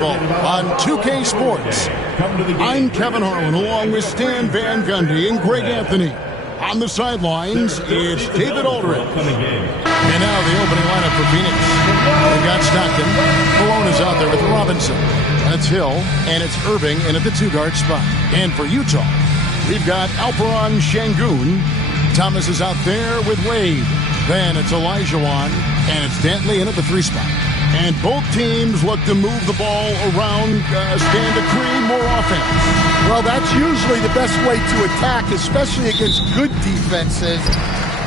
On 2K Sports, I'm Kevin Harlan along with Stan Van Gundy and Greg Anthony. On the sidelines, it's David Aldridge. And now the opening lineup for Phoenix. They've got Stockton. Malone is out there with Robinson. That's Hill, and it's Irving in at the two-guard spot. And for Utah, we've got Alperon Şengün. Thomas is out there with Wade. Then it's Olajuwon, and it's Dantley in at the three spot. And both teams look to move the ball around, stand to create more offense. Well, that's usually the best way to attack, especially against good defenses.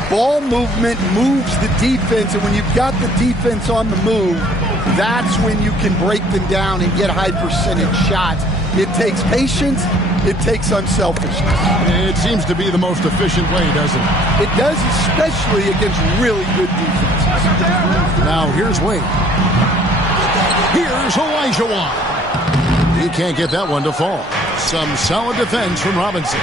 Ball movement moves the defense, and when you've got the defense on the move, that's when you can break them down and get high percentage shots. It takes patience. It takes unselfishness. It seems to be the most efficient way, doesn't it? It does, especially against really good defenses. Now, here's Wade. Here's Olajuwon. He can't get that one to fall. Some solid defense from Robinson.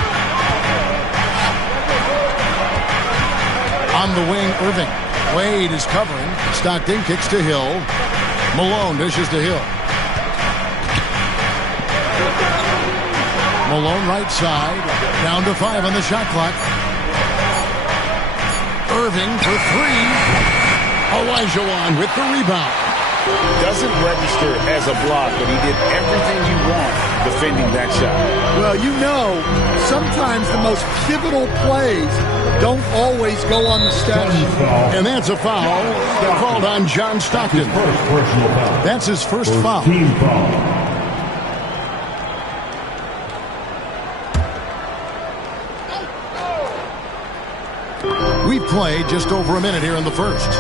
On the wing, Irving. Wade is covering. Stockton kicks to Hill. Malone dishes to Hill. Malone right side. Down to 5 on the shot clock. Irving for 3. Olajuwon with the rebound. Doesn't register as a block, but he did everything you want defending that shot. Well, you know, sometimes the most pivotal plays don't always go on the stat sheet. And that's a foul called on John Stockton. That's his first foul. Team foul. We've played just over a minute here in the first.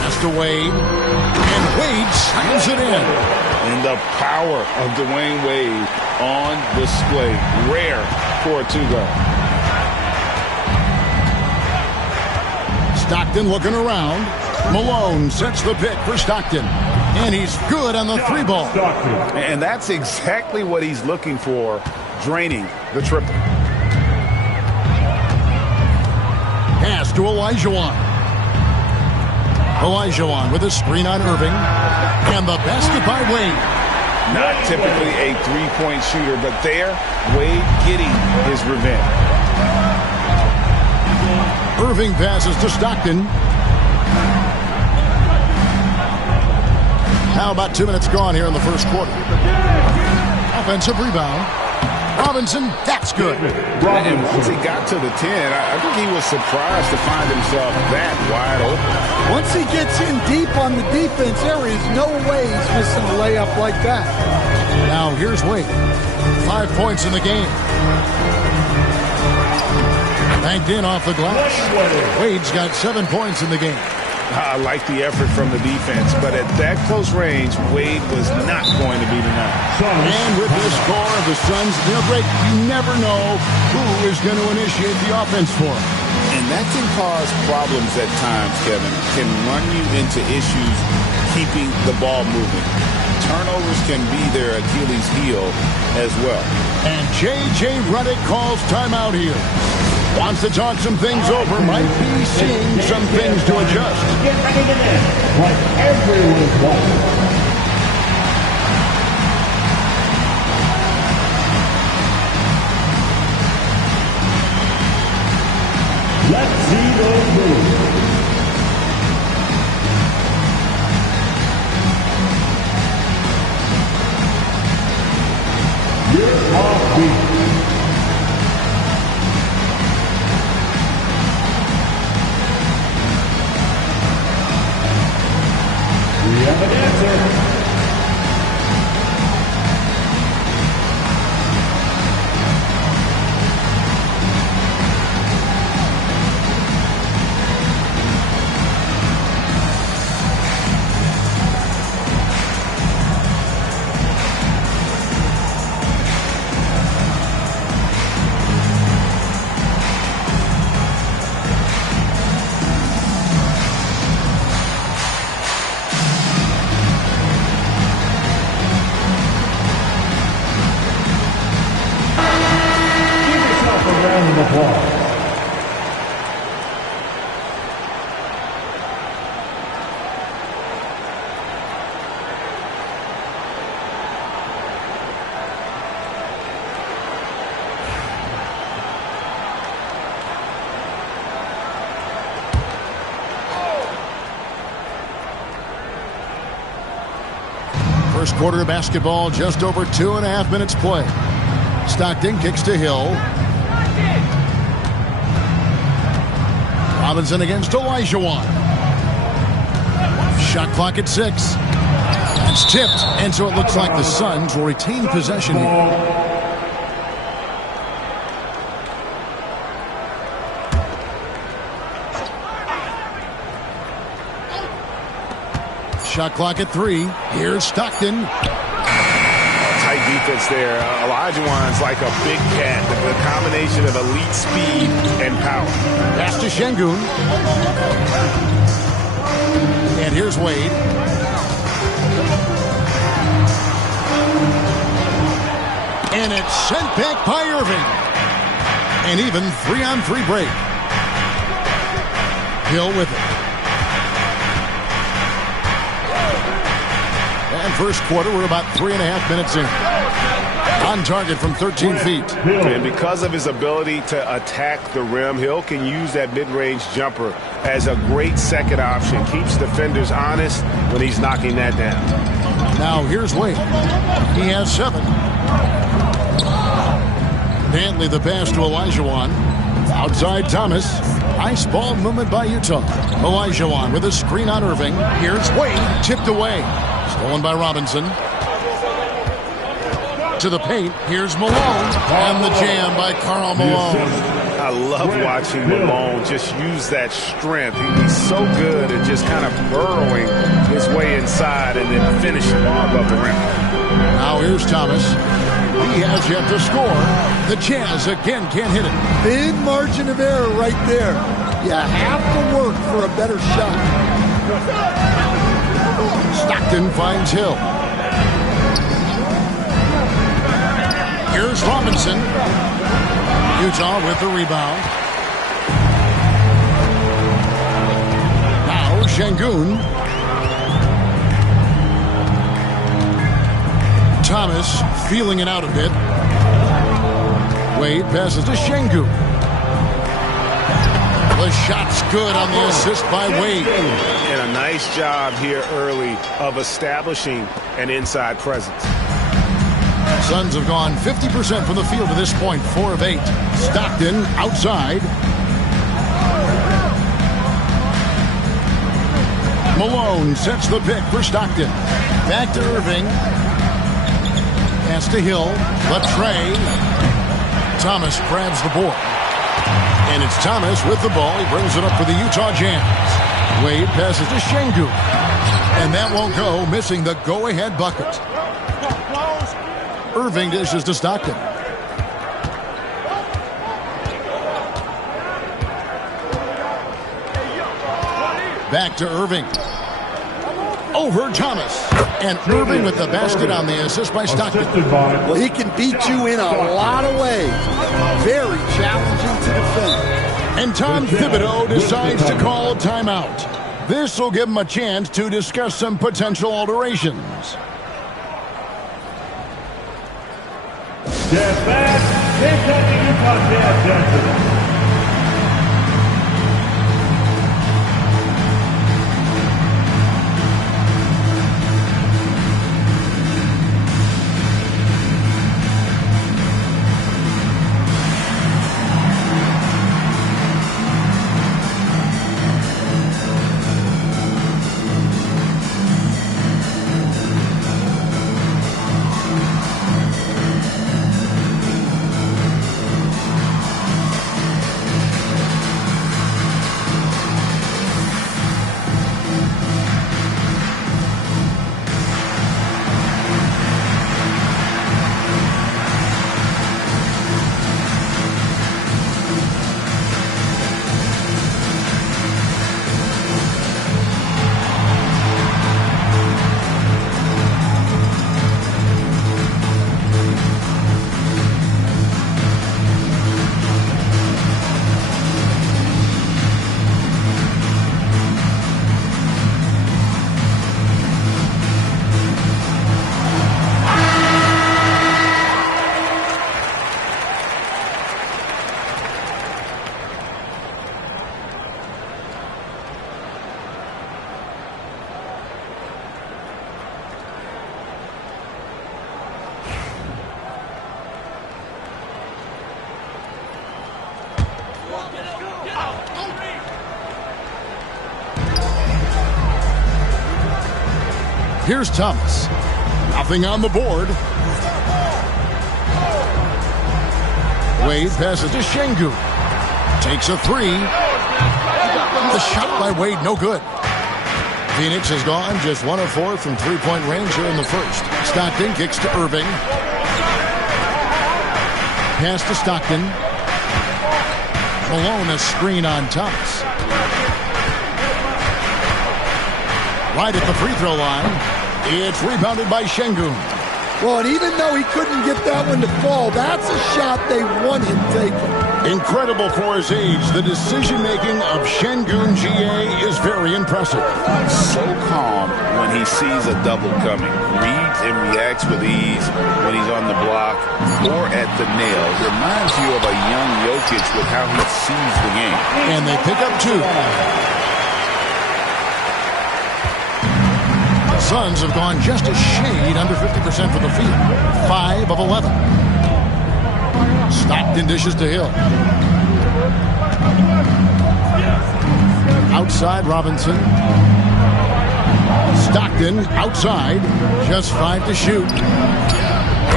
Pass to Wade. And Wade slams it in. And the power of Dwayne Wade on display. Rare for a two-guard. Stockton looking around. Malone sets the pick for Stockton. And he's good on the three ball. And that's exactly what he's looking for, draining the triple. Pass to Olajuwon. Olajuwon with a screen on Irving. And the basket by Wade. Not typically a three-point shooter, but there, Wade getting his revenge. Irving passes to Stockton. Now about 2 minutes gone here in the first quarter. Offensive rebound. Robinson, that's good. And once he got to the 10, I think he was surprised to find himself that wide open. Once he gets in deep on the defense, there is no way he's missing a layup like that. Now here's Wade. 5 points in the game. Banked in off the glass. Wade's got 7 points in the game. I like the effort from the defense, but at that close range, Wade was not going to be denied. And with the score of the Suns, Greg, you never know who is going to initiate the offense for him. And that can cause problems at times, Kevin. Can run you into issues keeping the ball moving. Turnovers can be their Achilles heel as well. And J.J. Redick calls timeout here. Wants to talk some things over. Might be seeing some things to adjust. Get ready to dance like everyone's watching. Let's see those moves. You're off beat. We have an answer. First quarter of basketball, just over 2.5 minutes play. Stockton kicks to Hill. Robinson against Olajuwon. Shot clock at 6. It's tipped, and so it looks like the Suns will retain possession here. Shot clock at 3. Here's Stockton. Tight defense there. Olajuwon's like a big cat. The combination of elite speed and power. Pass to Şengün. And here's Wade. And it's sent back by Irving. An even 3-on-3 break. Hill with it. And first quarter, we're about 3.5 minutes in. On target from 13 feet. And because of his ability to attack the rim, Hill can use that mid-range jumper as a great second option. Keeps defenders honest when he's knocking that down. Now here's Wade. He has 7. Dantley the pass to Olajuwon. Outside Thomas. Nice ball movement by Utah. Olajuwon with a screen on Irving. Here's Wade. Tipped away. Stolen by Robinson. To the paint. Here's Malone. And the jam by Karl Malone. I love watching Malone just use that strength. He's so good at just kind of burrowing his way inside and then finishing above the rim. Now here's Thomas. He has yet to score. The Jazz again can't hit it. Big margin of error right there. You have to work for a better shot. Stockton finds Hill. Here's Robinson. Utah with the rebound. Now Şengün. Thomas feeling it out a bit. Wade passes to Şengün. The shot's good on the assist by Wade. And a nice job here early of establishing an inside presence. Suns have gone 50% from the field to this point, 4 of 8. Stockton outside. Malone sets the pick for Stockton. Back to Irving. Pass to Hill. Latrey. Thomas grabs the board. And it's Thomas with the ball. He brings it up for the Utah Jazz. Wade passes to Şengün. And that won't go, missing the go-ahead bucket. Irving dishes to Stockton. Back to Irving. Over Thomas. And Irving with the basket on the assist by Stockton. Well, he can beat you in a lot of ways. Very challenging to defend. And Tom Thibodeau decides to call a timeout. This will give him a chance to discuss some potential alterations. Step back, taking Utah Jazz. Here's Thomas. Nothing on the board. Wade passes to Şengün. Takes a three. The shot by Wade, no good. Phoenix has gone just 1 of 4 from three-point range here in the first. Stockton kicks to Irving. Pass to Stockton. Malone a screen on Thomas. Right at the free throw line. It's rebounded by Şengün. Well, and even though he couldn't get that one to fall, that's a shot they want him taking. Incredible for his age. The decision-making of Şengün GA is very impressive. So calm when he sees a double coming. Reads and reacts with ease when he's on the block or at the nail. Reminds you of a young Jokic with how he sees the game. And they pick up 2. The Suns have gone just a shade under 50% for the field. 5 of 11. Stockton dishes to Hill. Outside Robinson. Stockton outside. Just 5 to shoot.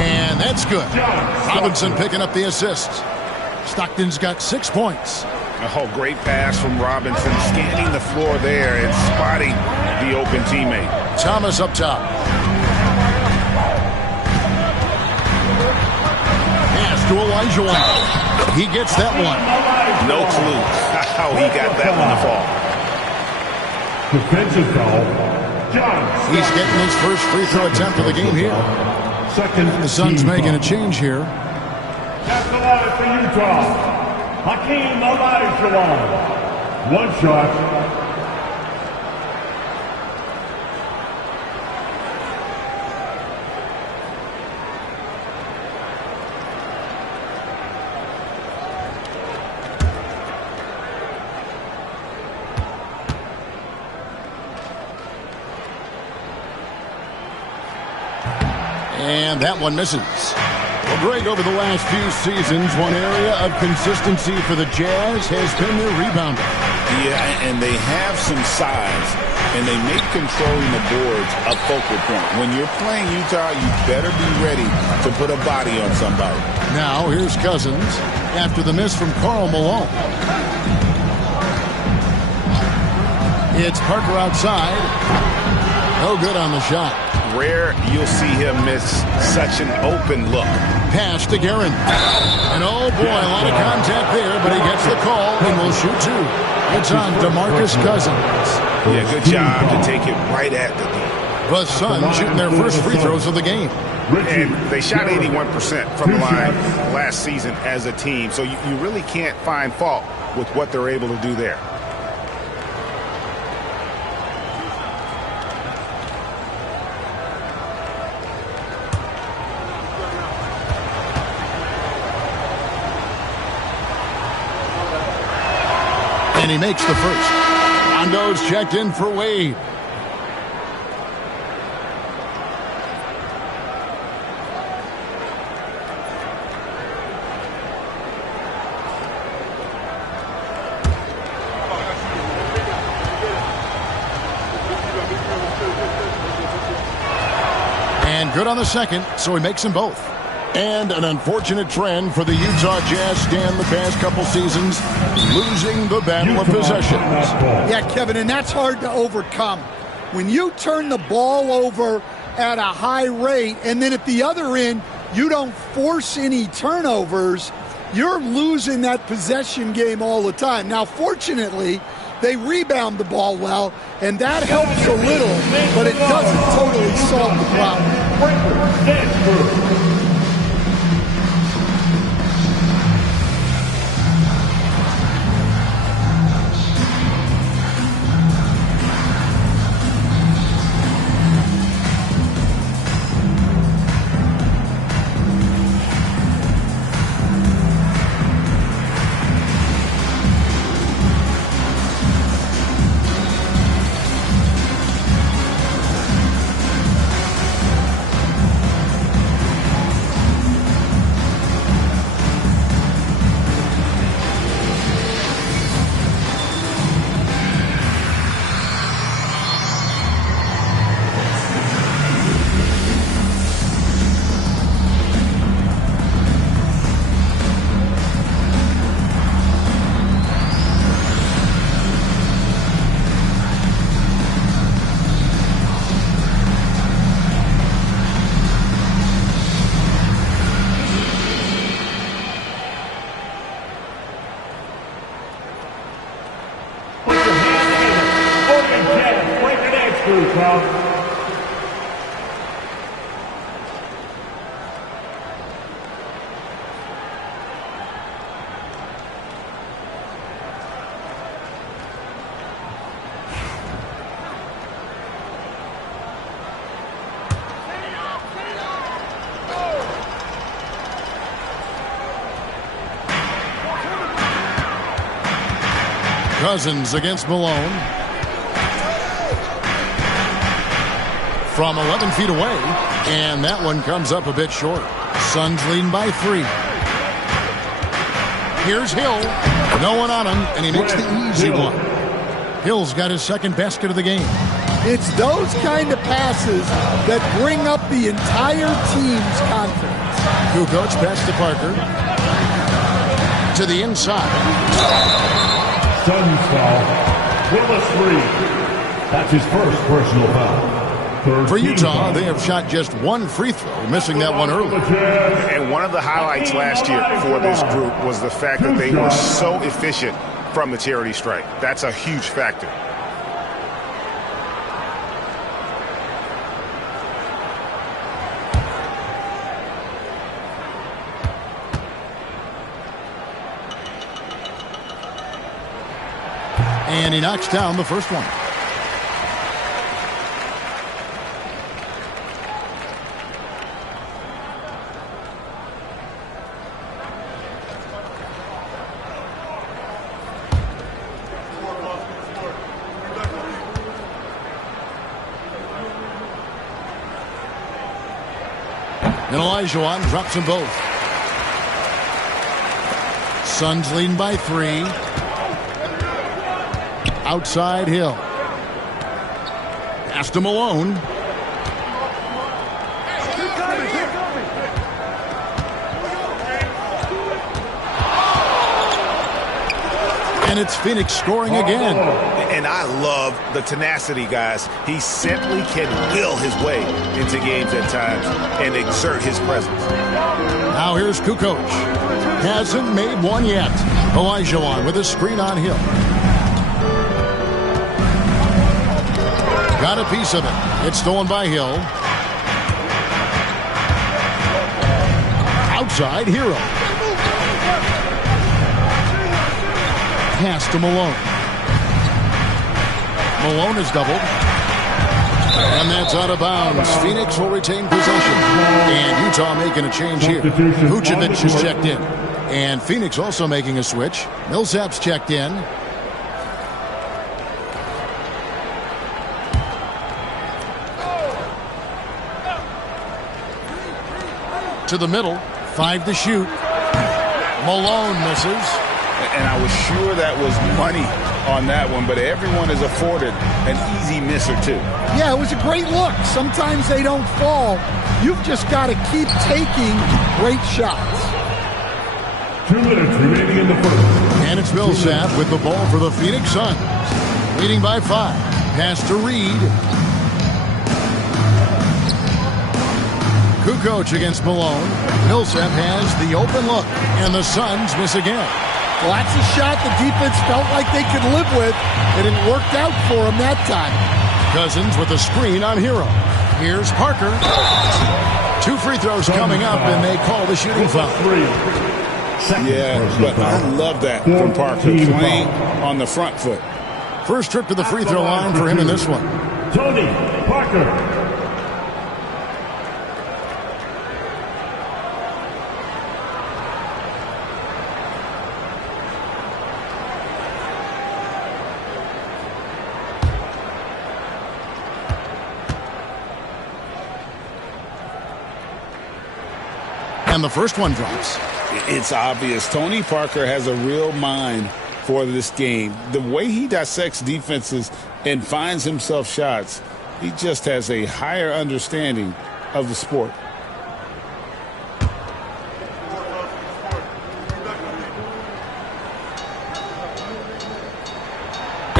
And that's good. Robinson picking up the assist. Stockton's got 6 points. Oh, great pass from Robinson. Scanning the floor there and spotting the open teammate. Thomas up top. To Elijah. He gets that one. No clue how he got that one to fall. Defensive foul. He's getting his first free throw attempt of the game here. The Suns making a change here. At the line for Utah, Hakeem Olajuwon. 1 shot. And that one misses. Well, Greg, over the last few seasons, one area of consistency for the Jazz has been their rebounding. Yeah, and they have some size, and they make controlling the boards a focal point. When you're playing Utah, you better be ready to put a body on somebody. Now, here's Cousins after the miss from Karl Malone. It's Parker outside. No good on the shot. Rare you'll see him miss such an open look. Pass to Guerin. And oh boy, a lot of contact there, but he gets the call and will shoot 2. It's on DeMarcus Cousins. Yeah, good job to take it right at the D. The Suns shooting their first free throws of the game. And they shot 81% from the line last season as a team, so you really can't find fault with what they're able to do there. And he makes the first. Rondo's checked in for Wade. And good on the second, so he makes them both. And an unfortunate trend for the Utah Jazz stand the past couple seasons, losing the battle of possessions. Yeah, Kevin, and that's hard to overcome. When you turn the ball over at a high rate, and then at the other end, you don't force any turnovers, you're losing that possession game all the time. Now, fortunately, they rebound the ball well, and that helps a little, but it doesn't totally solve the problem. Cousins against Malone. From 11 feet away, and that one comes up a bit short. Suns leading by 3. Here's Hill. No one on him, and he makes the easy one. Hill's got his second basket of the game. It's those kind of passes that bring up the entire team's confidence. Kukoc pass to Parker. To the inside. Suns foul. Willis Reed. That's his first personal foul. For Utah, they have shot just one free throw, missing that one early. And one of the highlights last year for this group was the fact that they were so efficient from the charity stripe. That's a huge factor. And he knocks down the first one. And Olajuwon drops them both. Suns leading by 3. Outside Hill. Pass to Malone. And it's Phoenix scoring again. And I love the tenacity, guys. He simply can will his way into games at times and exert his presence. Now here's Kukoc. Hasn't made one yet. Olajuwon with a screen on Hill. Got a piece of it. It's stolen by Hill. Outside Hero. Pass to Malone. Malone is doubled. And that's out of bounds. Phoenix will retain possession. And Utah making a change here. Vucevic has checked in. And Phoenix also making a switch. Millsap's checked in. To the middle. 5 to shoot. Malone misses. And I was sure that was money on that one, but everyone is afforded an easy miss or two. Yeah, it was a great look. Sometimes they don't fall. You've just got to keep taking great shots. 2 minutes remaining in the first. And it's Millsap with the ball for the Phoenix Suns. Leading by 5. Pass to Reed. Kukoc against Malone. Millsap has the open look, and the Suns miss again. Well, that's a shot the defense felt like they could live with, and it worked out for them that time. Cousins with a screen on Hero. Here's Parker. 2 free throws coming up, and they call the shooting foul. Yeah, but I love that from Parker, playing on the front foot. First trip to the free throw line for him in this one. Tony Parker. And the first one drops. It's obvious. Tony Parker has a real mind for this game. The way he dissects defenses and finds himself shots, he just has a higher understanding of the sport.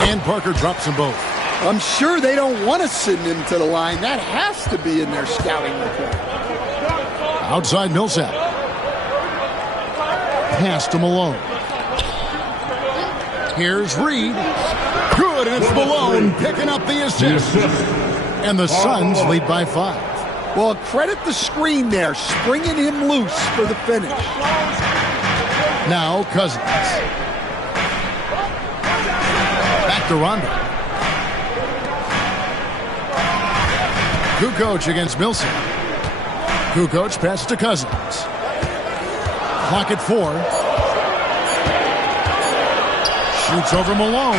And Parker drops them both. I'm sure they don't want to send him to the line. That has to be in their scouting report. Outside Millsap. Pass to Malone. Here's Reed. Good, and it's Malone picking up the assist. And the Suns lead by 5. Well, credit the screen there, springing him loose for the finish. Now Cousins. Back to Rondo. Kukoc against Millsap. Kukoc pass to Cousins. Clock at 4. Shoots over Malone.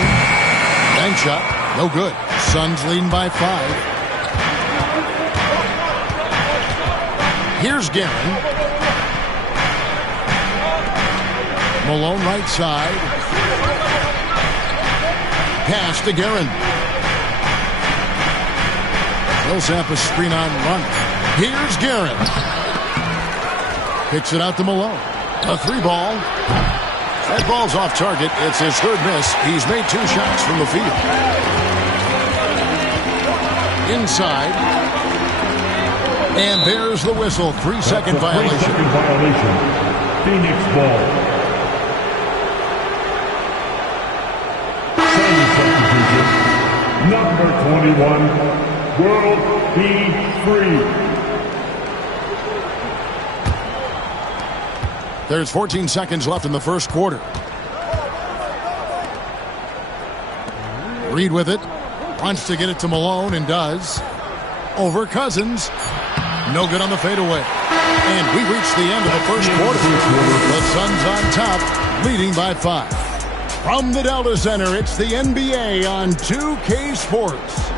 Bank shot. No good. Suns leading by 5. Here's Guerin. Malone right side. Pass to Guerin. Millsap a screen on run. Here's Guerin. Kicks it out to Malone. A 3-ball. That ball's off target. It's his 3rd miss. He's made 2 shots from the field. Inside. And there's the whistle. 3-second violation. 3-second violation. Phoenix ball. Second substitution. Number 21. World be free. There's 14 seconds left in the first quarter. Reed with it. Wants to get it to Malone and does. Over Cousins. No good on the fadeaway. And we reach the end of the first quarter. The Suns on top, leading by 5. From the Delta Center, it's the NBA on 2K Sports.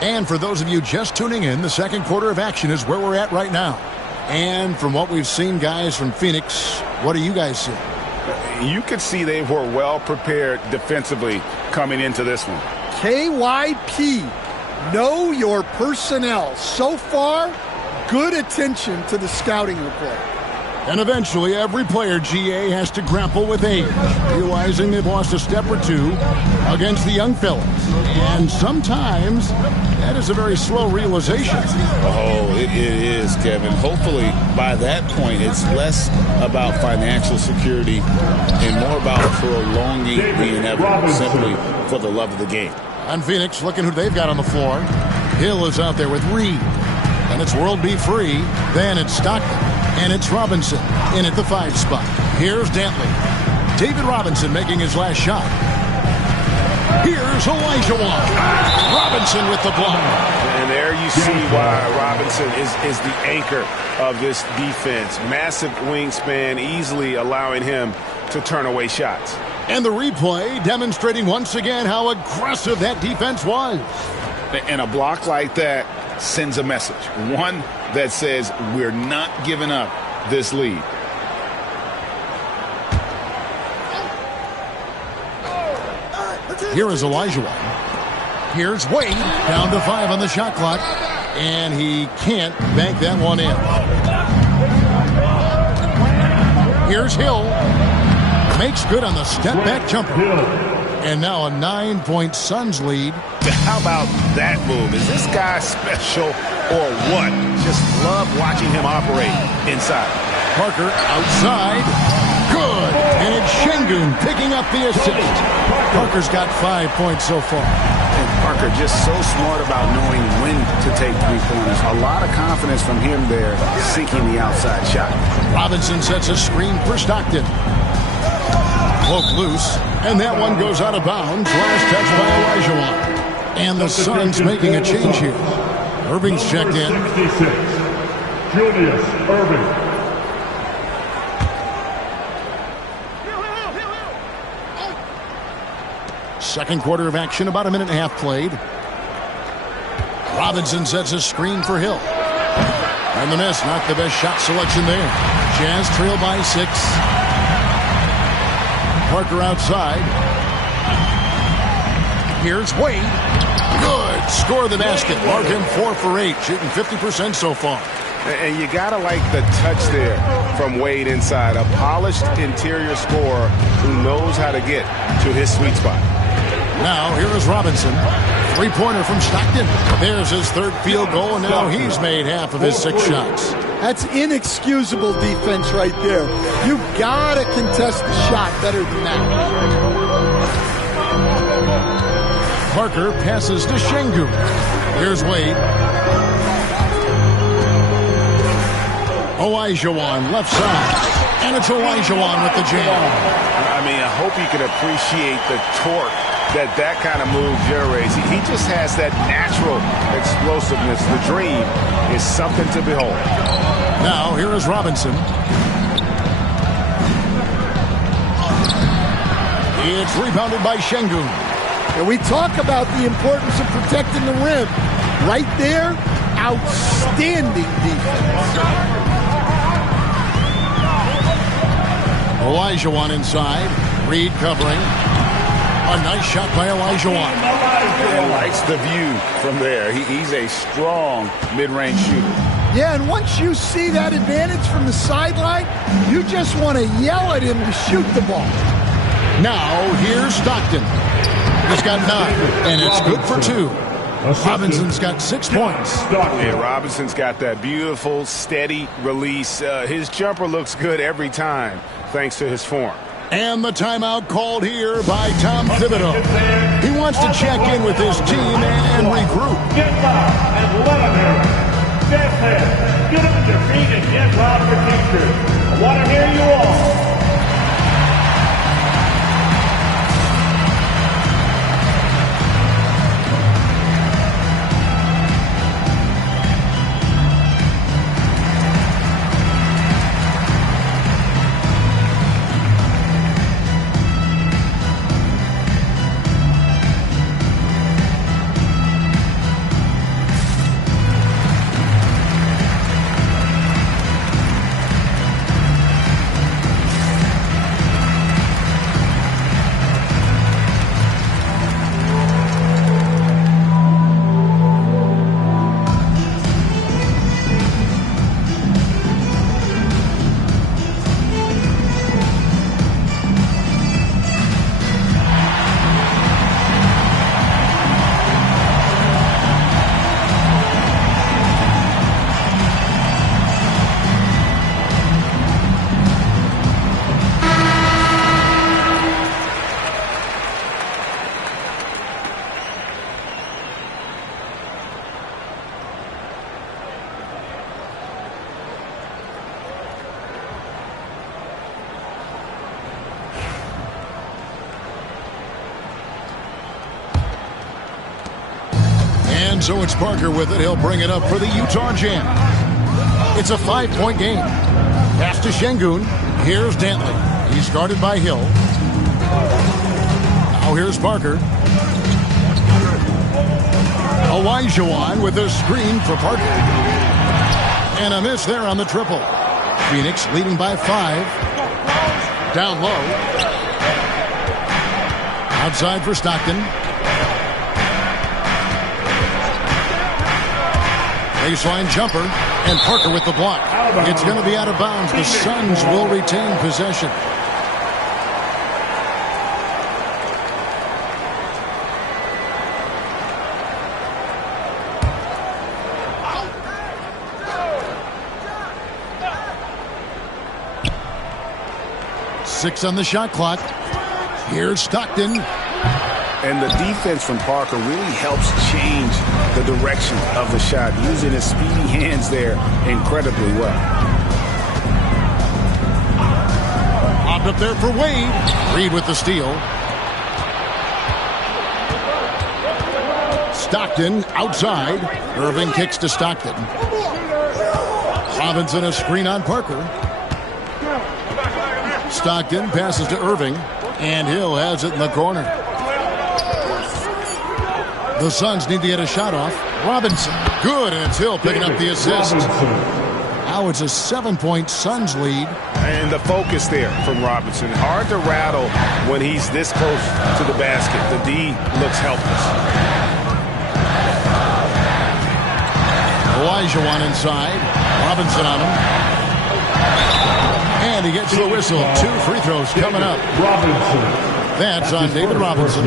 And for those of you just tuning in, the second quarter of action is where we're at right now. And from what we've seen, guys, from Phoenix, what do you guys see? You could see they were well prepared defensively coming into this one. KYP, know your personnel. So far, good attention to the scouting report. And eventually, every player, GA, has to grapple with age, realizing they've lost a step or two against the young fellas. And sometimes, that is a very slow realization. Oh, it is, Kevin. Hopefully, by that point, it's less about financial security and more about prolonging the inevitable, simply for the love of the game. On Phoenix, looking who they've got on the floor. Hill is out there with Reed. And it's World Be Free. Then it's Stockton. And it's Robinson in at the 5 spot. Here's Dantley. David Robinson making his last shot. Here's Olajuwon. Robinson with the block. And there you see why Robinson is the anchor of this defense. Massive wingspan, easily allowing him to turn away shots. And the replay demonstrating once again how aggressive that defense was. And a block like that sends a message. One that says we're not giving up this lead. Here is Olajuwon. Here's Wade, down to 5 on the shot clock. And he can't bank that one in. Here's Hill. Makes good on the step-back jumper. And now a 9-point Suns lead. How about that move? Is this guy special or what? Just love watching him operate inside. Parker outside. Good. And it's Şengün picking up the assist. Parker's got 5 points so far. And Parker just so smart about knowing when to take 3-pointers. A lot of confidence from him there, seeking the outside shot. Robinson sets a screen for Stockton. Poke loose. And that one goes out of bounds. Last touch by Olajuwon. And the Suns making a change here. Irving's checked in. 66, Julius Irving. Second quarter of action, about a minute and a half played. Robinson sets a screen for Hill. And the miss, not the best shot selection there. Jazz trail by 6. Parker outside. Here's Wade. Good. Score the basket. Mark him 4 for 8. Shooting 50% so far. And you got to like the touch there from Wade inside. A polished interior scorer who knows how to get to his sweet spot. Now, here is Robinson. 3-pointer from Stockton. There's his 3rd field goal, and now he's made half of his 6 shots. That's inexcusable defense right there. You've got to contest the shot better than that. Parker passes to Şengün. Here's Wade. Olajuwon left side. And it's Olajuwon with the jam. I mean, I hope you can appreciate the torque that kind of move generates. He just has that natural explosiveness. The dream is something to behold. Now, here is Robinson. It's rebounded by Şengün. And we talk about the importance of protecting the rim. Right there, outstanding defense. Olajuwon inside. Reed covering. A nice shot by Olajuwon. And likes the view from there. He's a strong mid-range shooter. Yeah, and once you see that advantage from the sideline, you just want to yell at him to shoot the ball. Now, here's Stockton. He's got 9, and it's good for 2. Robinson's got 6 points. And Robinson's got that beautiful, steady release. His jumper looks good every time, thanks to his form. And the timeout called here by Tom Thibodeau. He wants to check in with his team and regroup. Get loud and let him hear it. Step ahead. Get up to your feet and get loud for Kingston. I want to hear you all. And so it's Parker with it. He'll bring it up for the Utah Jam. It's a 5-point game. Pass to Şengün. Here's Dantley. He's guarded by Hill. Now here's Parker. Olajuwon with a screen for Parker. And a miss there on the triple. Phoenix leading by 5. Down low. Outside for Stockton. Baseline jumper, and Parker with the block. It's going to be out of bounds. The Suns will retain possession. Six on the shot clock. Here's Stockton. And the defense from Parker really helps change the direction of the shot, using his speedy hands there incredibly well. Popped up there for Wade. Reed with the steal. Stockton outside. Irving kicks to Stockton. Robinson a screen on Parker. Stockton passes to Irving. And Hill has it in the corner. The Suns need to get a shot off. Robinson, good, and it's Hill picking up the assist. Now it's a 7-point Suns lead. And the focus there from Robinson. Hard to rattle when he's this close to the basket. The D looks helpless. Olajuwon inside. Robinson on him. And he gets the whistle. 2 free throws coming up. Robinson. That's on David Robinson.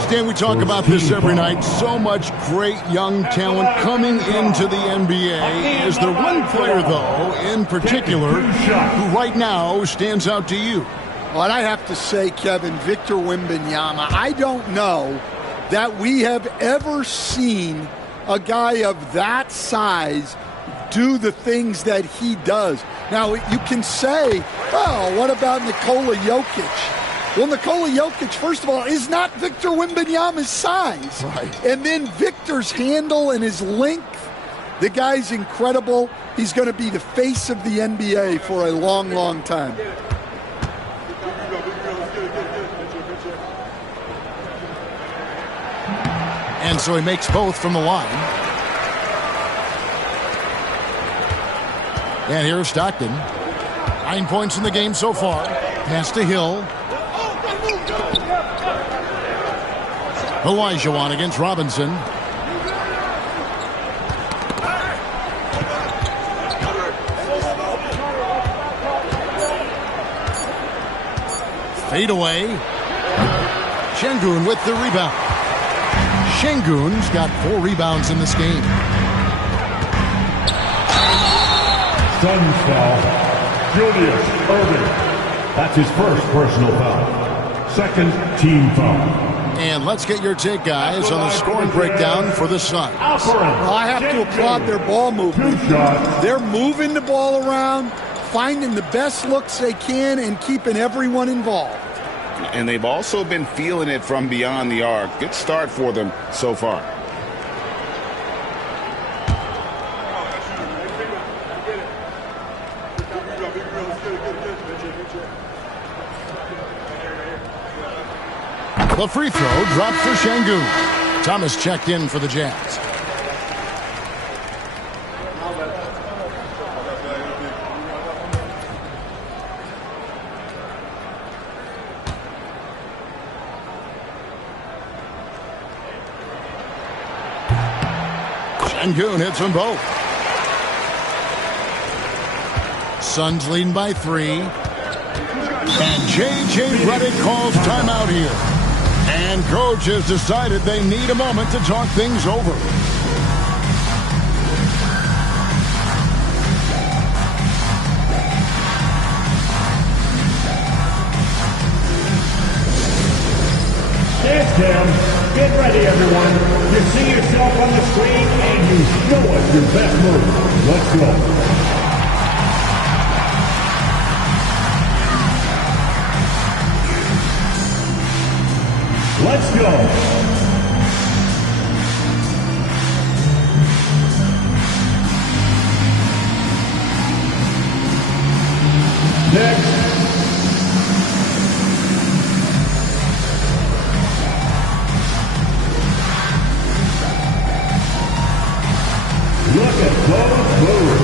Stan, we talk about this every night. So much great young talent coming into the NBA. Is there one player, though, in particular, who right now stands out to you? Well, I have to say, Kevin, Victor Wembanyama. I don't know that we have ever seen a guy of that size do the things that he does. Now, you can say, oh, what about Nikola Jokic? Well, Nikola Jokic, first of all, is not Victor Wembanyama's size. Right. And then Victor's handle and his length, the guy's incredible. He's going to be the face of the NBA for a long, long time. And so he makes both from the line. And here's Stockton. 9 points in the game so far. Pass to Hill. Olajuwon against Robinson. Fade away. Şengün with the rebound. Şengün's got 4 rebounds in this game. Suns foul, Julius Erving. That's his first personal foul. Second team foul. And let's get your take, guys, on the scoring breakdown for the Suns. Well, I have to applaud their ball movement. They're moving the ball around, finding the best looks they can, and keeping everyone involved. And they've also been feeling it from beyond the arc. Good start for them so far. The free throw dropped for Şengün. Thomas checked in for the Jazz. Şengün hits them both. Suns leading by 3. And J.J. Redick calls timeout here. And coach has decided they need a moment to talk things over. Stand down. Get ready, everyone. You see yourself on the screen and you show us your best move. Let's go. Let's go. Next. Look at those moves.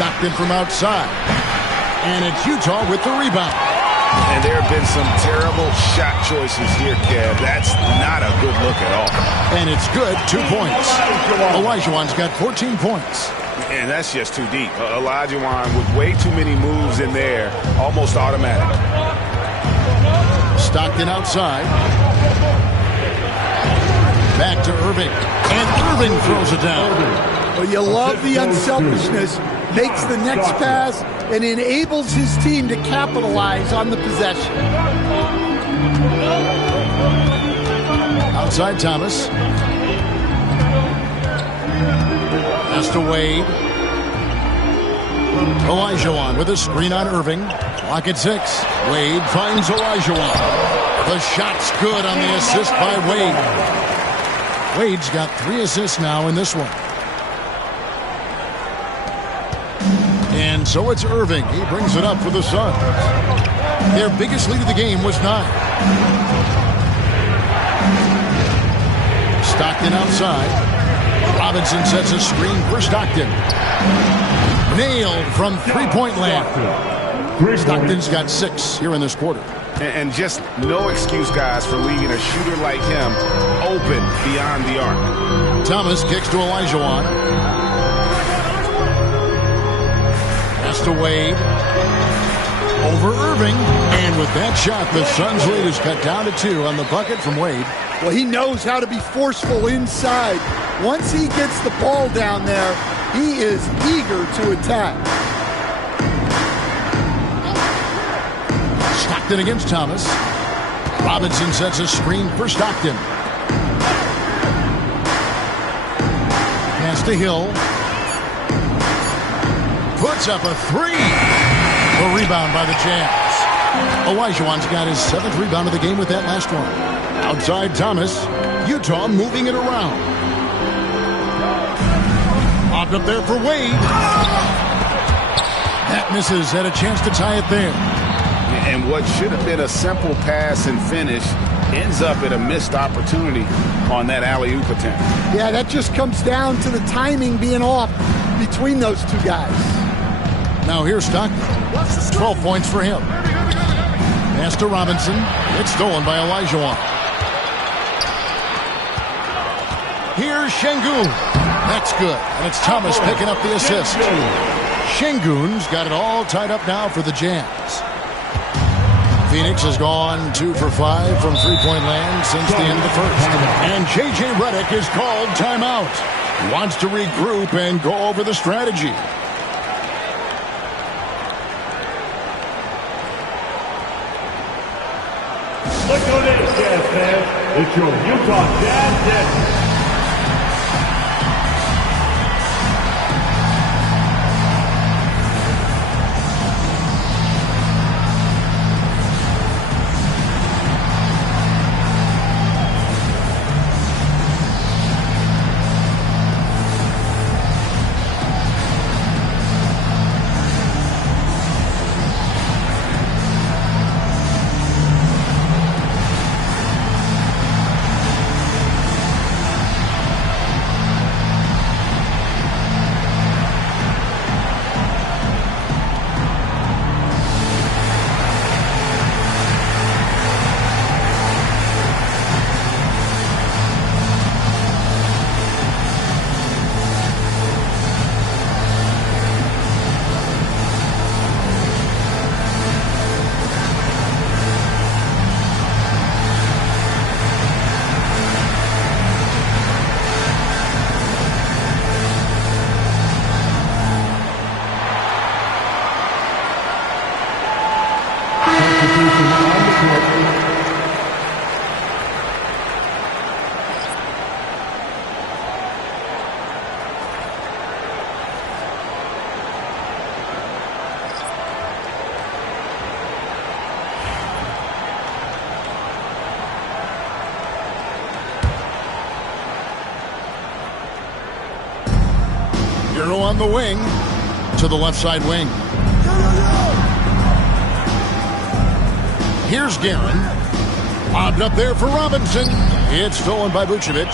Stockton from outside. And it's Utah with the rebound. And there have been some terrible shot choices here, Kev. That's not a good look at all. And it's good, 2 points. Olajuwon's got 14 points. And that's just too deep. Olajuwon with way too many moves in there, almost automatic. Stockton outside. Back to Irving. And Irving throws it down. Well, you love the unselfishness. Makes the next pass and enables his team to capitalize on the possession. Outside Thomas. Pass to Wade. Olajuwon with a screen on Irving. Clock at 6. Wade finds Olajuwon. The shot's good on the assist by Wade. Wade's got 3 assists now in this one. And so it's Irving. He brings it up for the Suns. Their biggest lead of the game was 9. Stockton outside. Robinson sets a screen for Stockton. Nailed from three-point land. Stockton's got 6 here in this quarter. And just no excuse, guys, for leaving a shooter like him open beyond the arc. Thomas kicks to Olajuwon. Pass to Wade. Over Irving. And with that shot, the Suns' lead is cut down to 2 on the bucket from Wade. Well, he knows how to be forceful inside. Once he gets the ball down there, he is eager to attack. Stockton against Thomas. Robinson sets a screen for Stockton. Pass to Hill. Puts up a 3. A rebound by the Jazz. Olajuwon's got his 7th rebound of the game with that last one. Outside Thomas. Utah moving it around. Popped up there for Wade. That misses. Had a chance to tie it there. And what should have been a simple pass and finish ends up at a missed opportunity on that alley-oop attempt. Yeah, that just comes down to the timing being off between those two guys. Now here's Stockton. 12 points for him. Pass to Robinson. It's stolen by Olajuwon. Here's Şengün. That's good. And it's Thomas picking up the assist. Şengün's got it all tied up now for the Jazz. Phoenix has gone 2 for 5 from three-point land since the end of the first. And J.J. Redick is called timeout. He wants to regroup and go over the strategy. Look on this, Jazz fans. It's your Utah Jazz Network. On the wing to the left side wing. Here's Guerin. Lobbed up there for Robinson. It's stolen by Vucevic.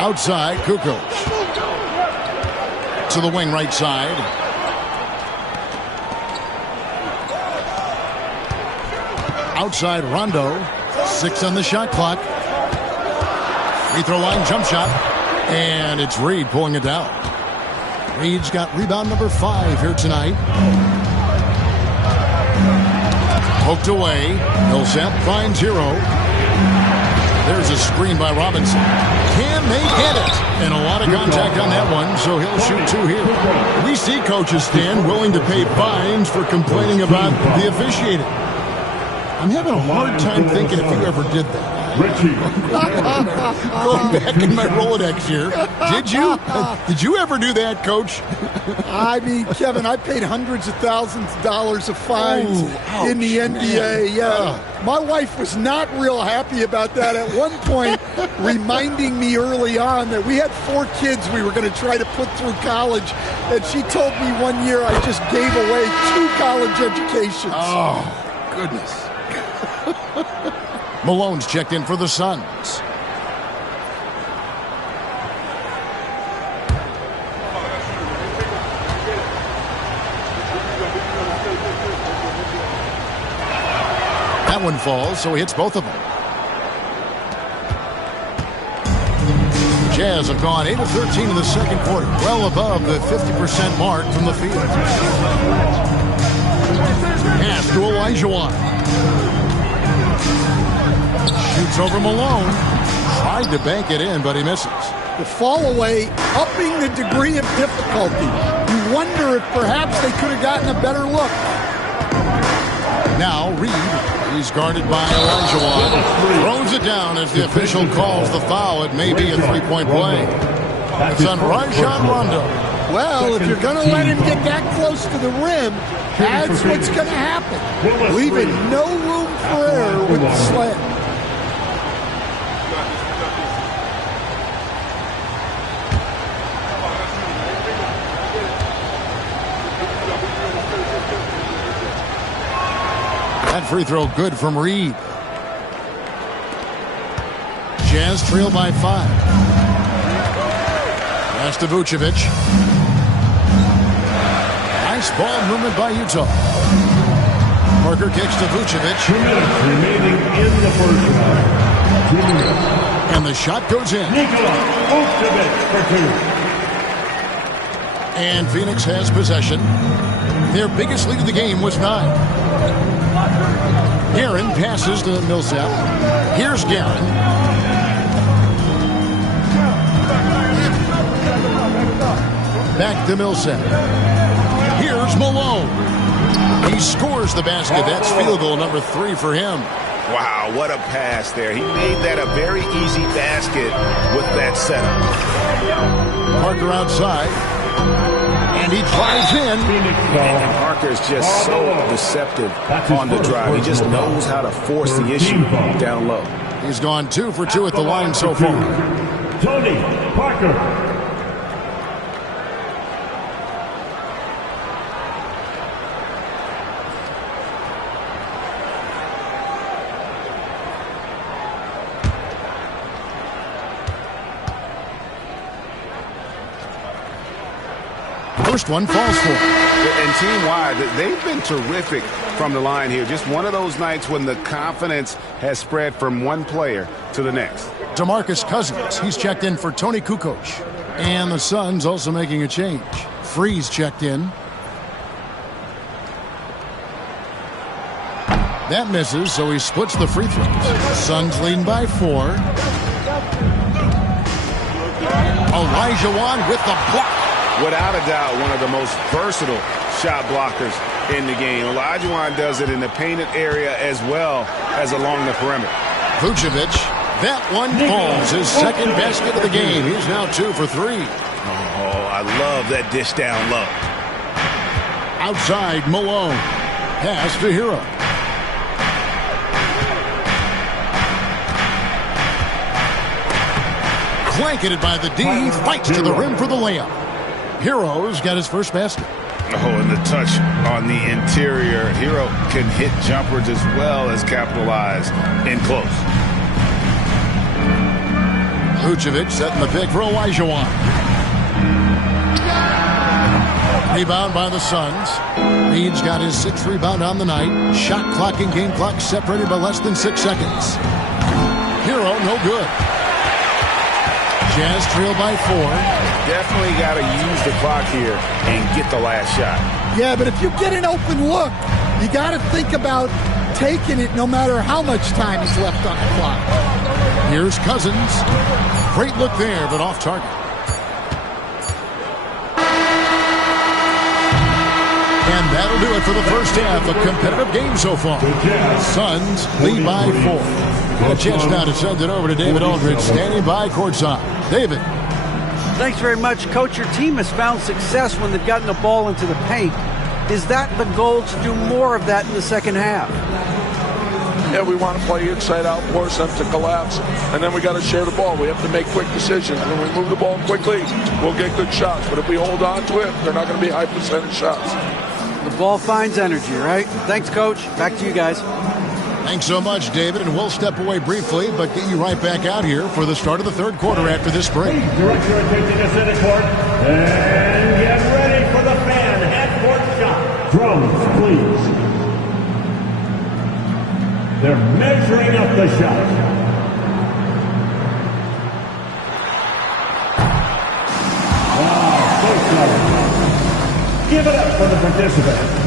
Outside, Kukoc. To the wing right side. Outside, Rondo. 6 on the shot clock. Free throw line jump shot. And it's Reed pulling it down. Reed's got rebound number 5 here tonight. Poked away. Millsap finds Hero. There's a screen by Robinson. Can they get it? And a lot of contact on that one, so he'll shoot 2 here. We see coaches stand willing to pay fines for complaining about the officiating. I'm having a hard time thinking if you ever did that. Richie. Going back in my Rolodex here. Did you ever do that, Coach? I mean, Kevin, I paid hundreds of thousands of dollars of fines in the NBA. Yeah. My wife was not real happy about that at one point, reminding me early on that we had 4 kids we were going to try to put through college. And she told me one year I just gave away 2 college educations. Oh, goodness. Malone's checked in for the Suns. That one falls, so he hits both of them. Jazz have gone 8 of 13 in the second quarter, well above the 50% mark from the field. Pass to Olajuwon. Shoots over Malone. Tried to bank it in, but he misses. The fall away, upping the degree of difficulty. You wonder if perhaps they could have gotten a better look. Now Reed. He's guarded by Olajuwon. Throws it down as the official calls the foul. It may be a three-point play. It's on Rajon Rondo. Well, if you're going to let him get that close to the rim, that's what's going to happen. Leaving no room for error with the slam. That free throw good from Reed. Jazz trail by 5. Pass to Vucevic. Nice ball movement by Utah. Parker kicks to Vucevic. 2 minutes remaining in the first round. 2 minutes. And the shot goes in. Nikola Vucevic for 2. And Phoenix has possession. Their biggest lead of the game was 9. Guerin passes to Millsap. Here's Guerin. Back to Millsap. Here's Malone. He scores the basket. That's field goal number 3 for him. Wow, what a pass there. He made that a very easy basket with that setup. Parker outside. And he drives in. And Parker's just so deceptive on the drive. He just knows how to force the issue down low. He's gone 2 for 2 at the line so far. Tony Parker. First one falls for him. And team-wide, they've been terrific from the line here. Just one of those nights when the confidence has spread from one player to the next. DeMarcus Cousins, he's checked in for Tony Kukoc. And the Suns also making a change. Freeze checked in. That misses, so he splits the free throws. Suns leading by 4. Olajuwon with the block. Without a doubt, one of the most versatile shot blockers in the game. Olajuwon does it in the painted area as well as along the perimeter. Vucevic, that one falls. His second basket of the game. He's now 2 for 3. Oh, I love that dish down low. Outside, Malone. Pass to Hero. Blanketed by the D. Fights to the rim for the layup. Hero's got his first basket. Oh, and the touch on the interior. Hero can hit jumpers as well as capitalize in close. Vucevic setting the pick for Olajuwon. Rebound by the Suns. Reed's got his 6th rebound on the night. Shot clock and game clock separated by less than 6 seconds. Hero, no good. Jazz trail by 4. Definitely got to use the clock here and get the last shot. Yeah, but if you get an open look, you got to think about taking it no matter how much time is left on the clock. Here's Cousins. Great look there, but off target. And that'll do it for the first half. A competitive game so far. Suns lead by 4. And a chance now to send it over to David Aldridge, standing by courtside. David. Thanks very much, Coach. Your team has found success when they've gotten the ball into the paint. Is that the goal, to do more of that in the second half? Yeah, we want to play inside out, force them to collapse, and then we got to share the ball. We have to make quick decisions. When we move the ball quickly, we'll get good shots. But if we hold on to it, they're not going to be high percentage shots. The ball finds energy, right? Thanks, Coach. Back to you guys. Thanks so much, David, and we'll step away briefly, but get you right back out here for the start of the third quarter after this break. Direct your attention to center court, and get ready for the fan half-court shot. Drums, please. They're measuring up the shot. Wow, so clever. Give it up for the participant.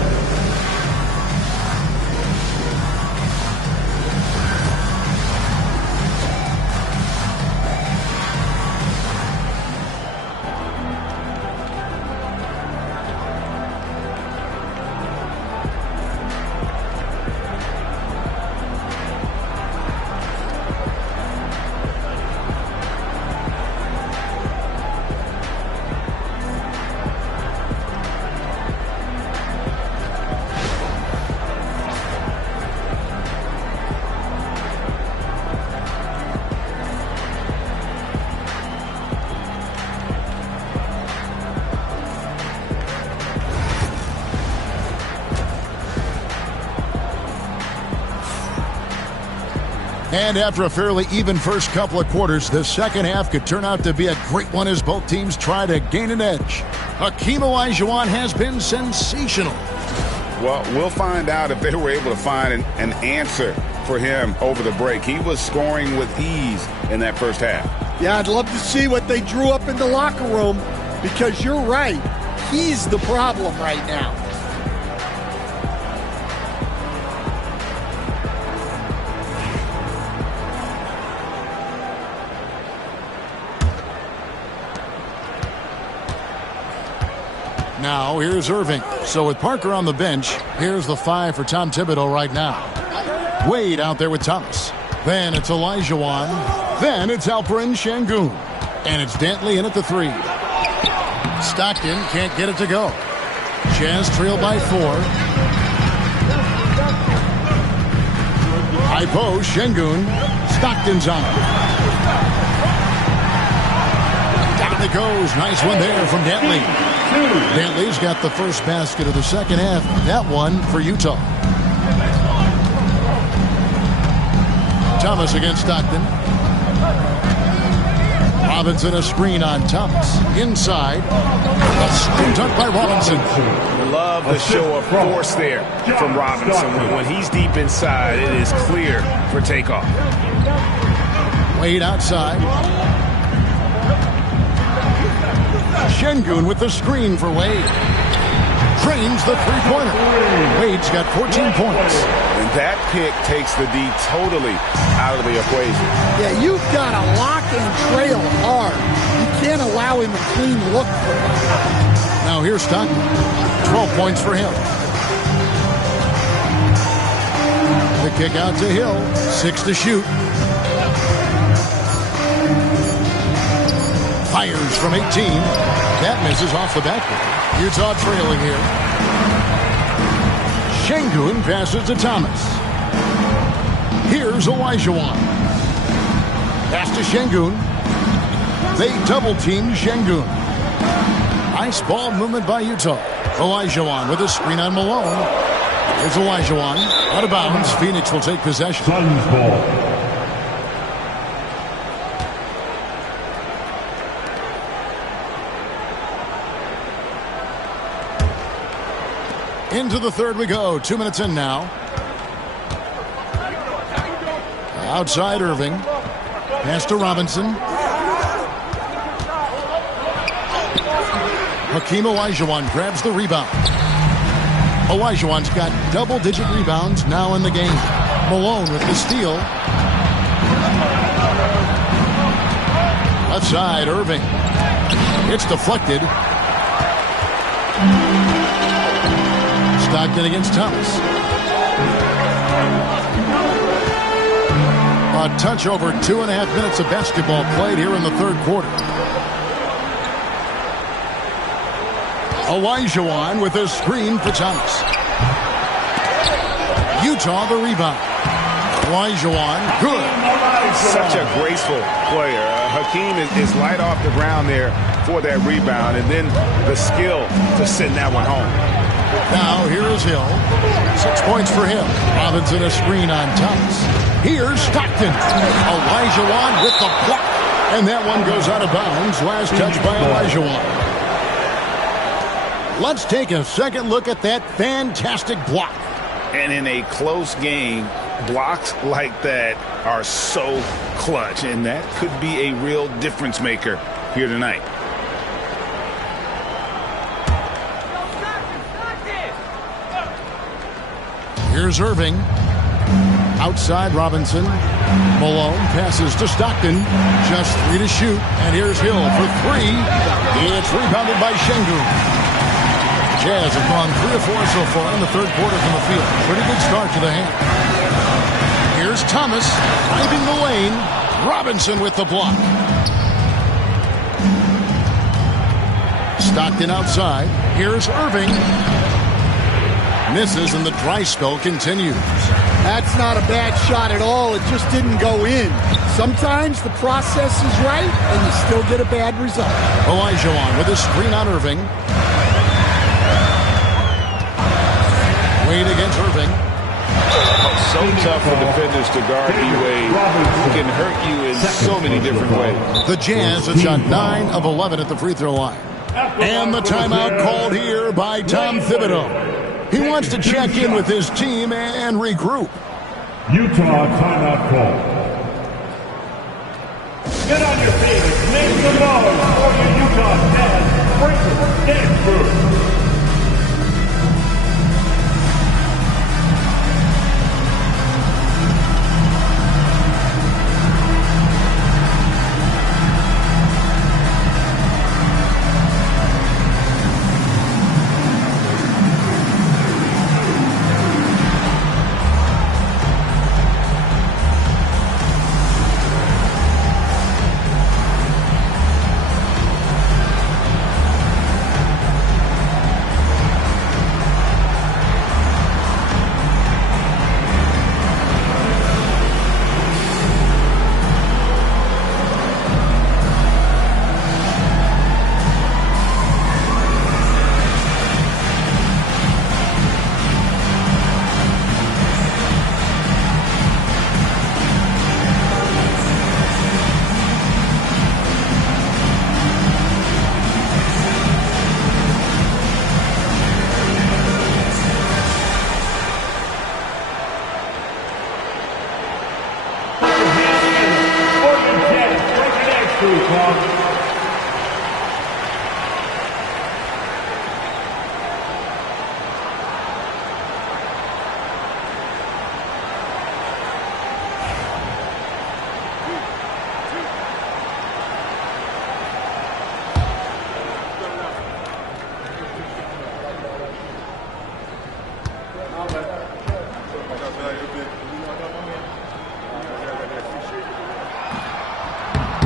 And after a fairly even first couple of quarters, the second half could turn out to be a great one as both teams try to gain an edge. Hakeem Olajuwon has been sensational. Well, we'll find out if they were able to find an answer for him over the break. He was scoring with ease in that first half. Yeah, I'd love to see what they drew up in the locker room, because you're right. He's the problem right now. Now, here's Irving. So with Parker on the bench, here's the 5 for Tom Thibodeau right now. Wade out there with Thomas. Then it's Olajuwon. Then it's Alperen Şengün. And it's Dantley in at the 3. Stockton can't get it to go. Jazz trail by 4. High post, Şengün. Stockton's on it. Down it goes. Nice one there from Dantley. Dantley's got the first basket of the second half. That one for Utah. Thomas against Stockton. Robinson a screen on Thomas. Inside. A screen dunk by Robinson. Love the show of force there from Robinson. When he's deep inside, it is clear for takeoff. Wade outside. Şengün with the screen for Wade. Drains the three-pointer. Wade's got 14 points. And that pick takes the D totally out of the equation. Yeah, you've got to lock and trail hard. You can't allow him a clean look for him. Now here's Stockton. 12 points for him. The kick out to Hill. 6 to shoot. Fires from 18. That misses off the backboard. Utah trailing here. Şengün passes to Thomas. Here's Olajuwon. Pass to Şengün. They double-teamed Şengün. Nice ball movement by Utah. Olajuwon with a screen on Malone. Here's Olajuwon. Out of bounds. Phoenix will take possession. Suns ball. Into the third we go. 2 minutes in now. Outside Irving. Pass to Robinson. Hakeem Olajuwon grabs the rebound. Olajuwon's got double-digit rebounds now in the game. Malone with the steal. Left side, Irving. It's deflected. Stockton against Thomas. A touch over 2.5 minutes of basketball played here in the third quarter. Olajuwon with a screen for Thomas. Utah the rebound. Olajuwon, good. Such a graceful player. Hakeem is light off the ground there for that rebound, and then the skill to send that one home. Now here is Hill. 6 points for him. Robinson a screen on Thomas. Here's Stockton. Olajuwon with the block. And that one goes out of bounds. Last touch by Olajuwon. Let's take a second look at that fantastic block. And in a close game, blocks like that are so clutch, and that could be a real difference maker here tonight. Here's Irving. Outside Robinson. Malone passes to Stockton. Just 3 to shoot. And here's Hill for 3. It's rebounded by Şengün. Jazz have gone 3 of 4 so far in the third quarter from the field. Pretty good start to the hand. Here's Thomas driving the lane. Robinson with the block. Stockton outside. Here's Irving. Misses, and the dry spell continues. That's not a bad shot at all. It just didn't go in. Sometimes the process is right, and you still get a bad result. Olajuwon with a screen on Irving. Wade against Irving. So tough for defenders to guard D-Wade. He can hurt you in so many different ways. The Jazz have shot 9 of 11 at the free throw line. And the timeout called here by Tom Thibodeau. He wants to check in with his team and regroup. Utah timeout call. Get on your feet. Make some noise for your Utah Jazz Breaker dance crew.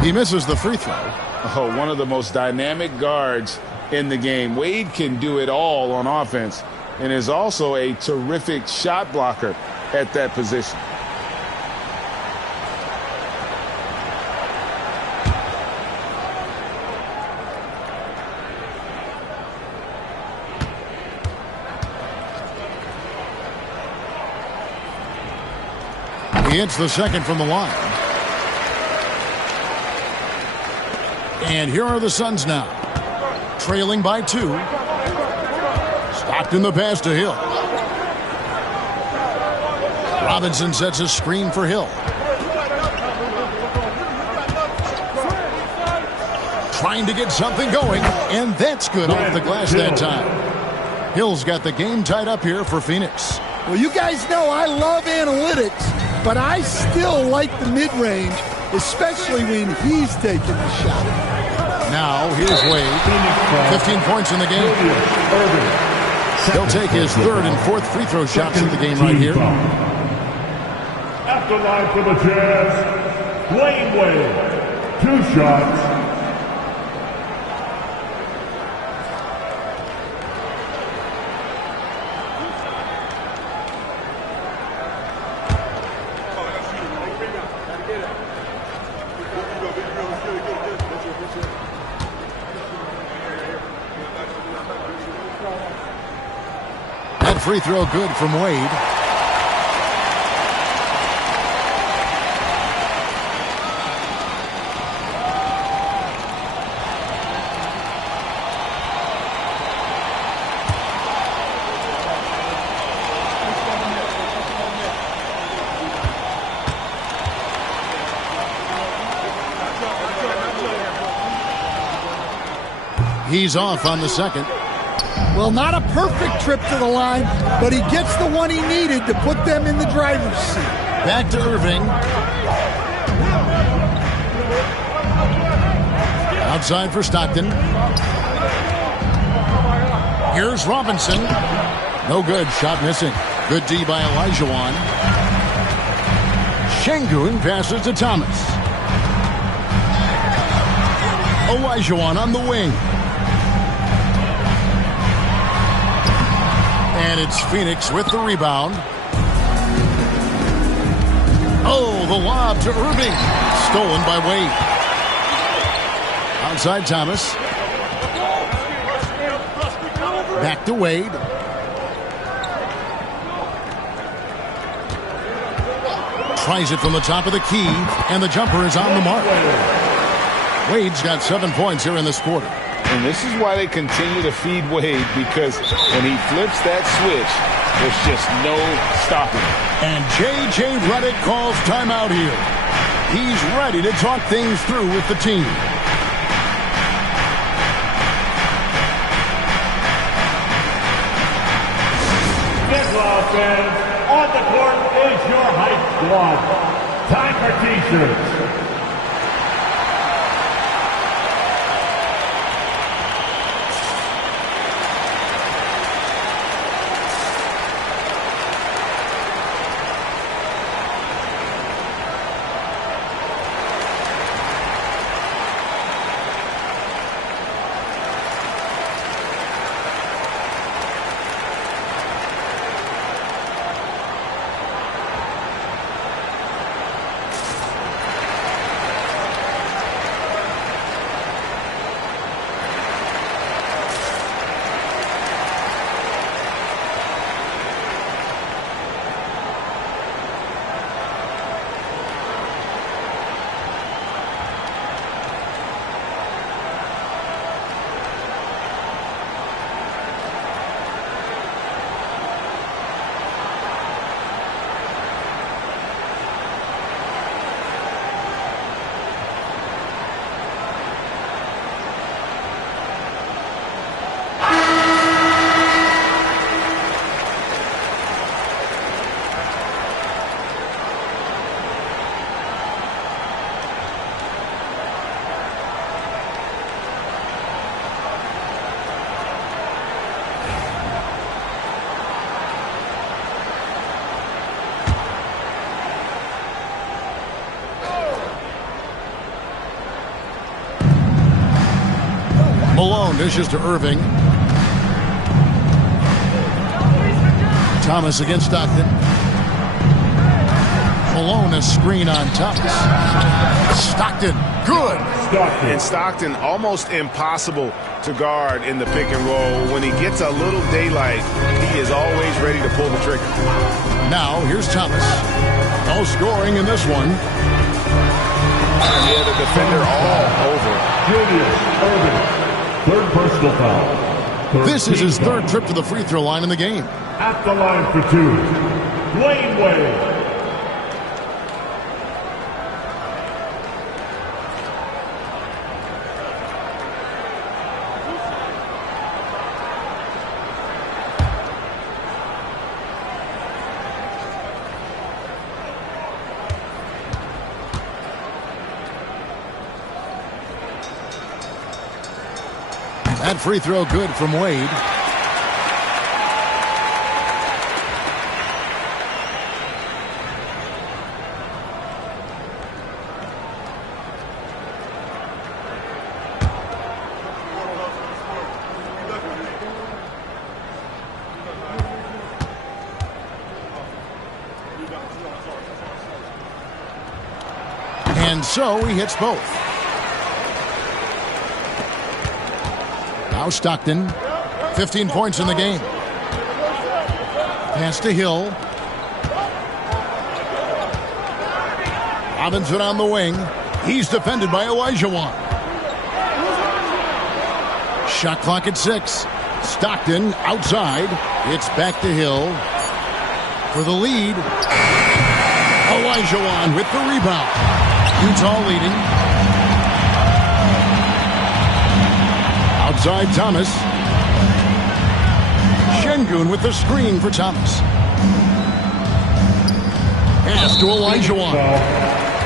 He misses the free throw. Oh, one of the most dynamic guards in the game. Wade can do it all on offense and is also a terrific shot blocker at that position. He hits the second from the line. And here are the Suns now, trailing by 2. Stockton the pass to Hill. Robinson sets a screen for Hill. Trying to get something going, and that's good off the glass that time. Hill's got the game tied up here for Phoenix. Well, you guys know I love analytics, but I still like the mid-range, especially when he's taking the shot. Now, here's Wade. 15 points in the game. He'll take his third and fourth free throw shots of the game right here. At the line for the Jazz, Dwayne Wade. 2 shots. That free throw good from Wade. He's off on the second. Well, not a perfect trip to the line, but he gets the one he needed to put them in the driver's seat. Back to Irving. Outside for Stockton. Here's Robinson. No good. Shot missing. Good D by Olajuwon. Şengün passes to Thomas. Olajuwon on the wing. And it's Phoenix with the rebound. Oh, the lob to Irving. Stolen by Wade. Outside Thomas. Back to Wade. Tries it from the top of the key, and the jumper is on the mark. Wade's got 7 points here in this quarter. And this is why they continue to feed Wade, because when he flips that switch, there's just no stopping it. And J.J. Redick calls timeout here. He's ready to talk things through with the team. Fans, on the court is your hype squad. Time for T-shirts. Malone dishes to Irving. Thomas against Stockton. Malone a screen on Thomas. Stockton, good. And Stockton almost impossible to guard in the pick and roll. When he gets a little daylight, he is always ready to pull the trigger. Now here's Thomas. No scoring in this one. Yeah, the defender all over. Julius Irving. Third personal foul. This is his third trip to the free throw line in the game. At the line for 2, Dwayne Wade. That free throw good from Wade. And so he hits both. Now Stockton, 15 points in the game. Pass to Hill. Robinson on the wing. He's defended by Olajuwon. Shot clock at 6. Stockton outside. It's back to Hill for the lead. Olajuwon with the rebound. Utah leading. Outside Thomas. Şengün with the screen for Thomas. Pass to Olajuwon.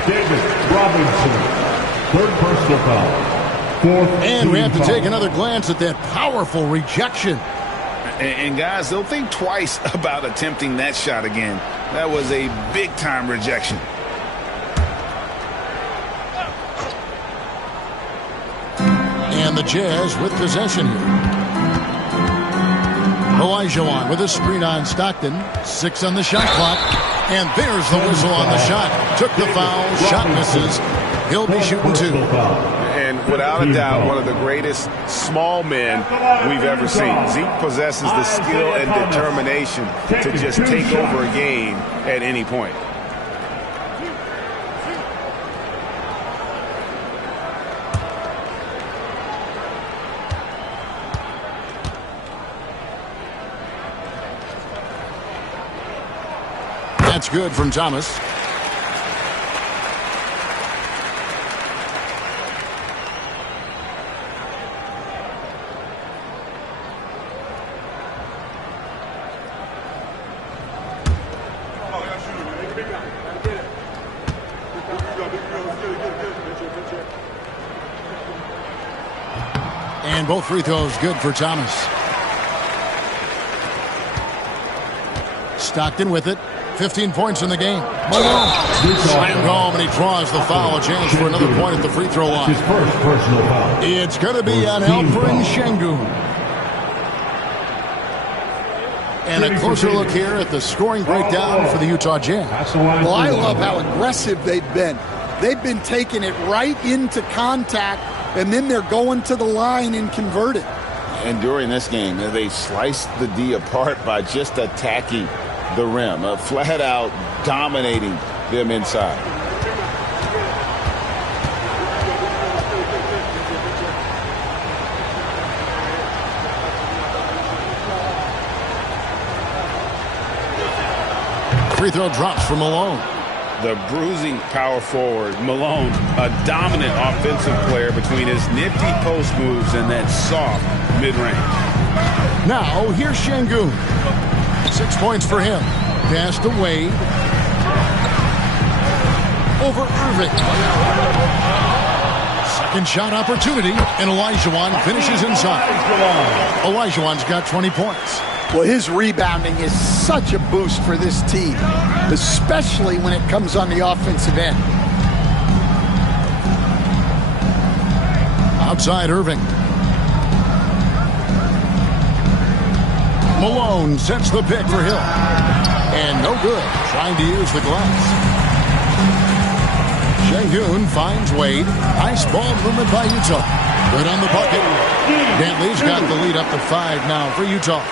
David Robinson, third personal foul. And we have to take another glance at that powerful rejection. And guys, they'll think twice about attempting that shot again. That was a big-time rejection. And the Jazz with possession here. Olajuwon with a screen on Stockton. 6 on the shot clock. And there's the whistle on the shot. Took the foul. Shot misses. He'll be shooting 2. And without a doubt, one of the greatest small men we've ever seen. Zeke possesses the skill and determination to just take over a game at any point. That's good from Thomas. And both free throws good for Thomas. Stockton with it. 15 points in the game. Malone slammed home, and he draws the foul. A chance for another point at the free throw line. His first personal foul. It's going to be on Alperen Şengün. And a closer look here at the scoring breakdown for the Utah Jazz. Well, I love how aggressive they've been. They've been taking it right into contact, and then they're going to the line and converting. And during this game, they sliced the D apart by just attacking the rim, flat out dominating them inside. Free throw drops for Malone. The bruising power forward, Malone, a dominant offensive player between his nifty post moves and that soft mid-range. Now, here's Şengün. 6 points for him. Pass to Wade. Over Irving. Second shot opportunity, and Olajuwon finishes inside. Olajuwon's got 20 points. Well, his rebounding is such a boost for this team, especially when it comes on the offensive end. Outside Irving. Malone sets the pick for Hill. And no good, trying to use the glass. Şengün finds Wade. Nice ball movement by Utah. Good on the bucket. Dantley's got the lead up to 5 now for Utah.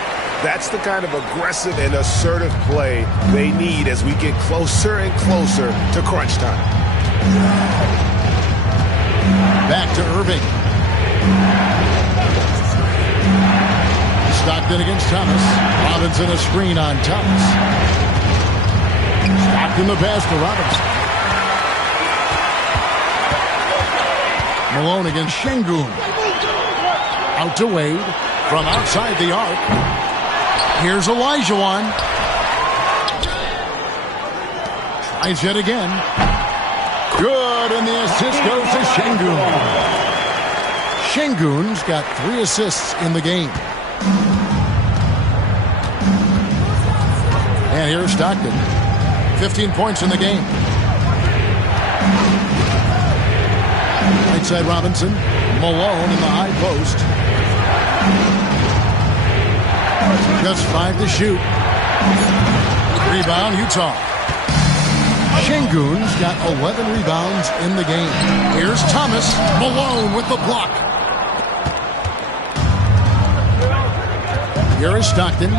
That's the kind of aggressive and assertive play they need as we get closer and closer to crunch time. Back to Irving. Stockton against Thomas. Robinson a screen on Thomas. Stockton the pass to Robinson. Malone against Şengün. Out to Wade from outside the arc. Here's Olajuwon. Tries it again. Good, and the assist goes to Şengün. Şengün's got 3 assists in the game. And here's Stockton. 15 points in the game. Right side Robinson. Malone in the high post. Just 5 to shoot. Rebound Utah. Şengün's got 11 rebounds in the game. Here's Thomas. Malone with the block. Here is Stockton.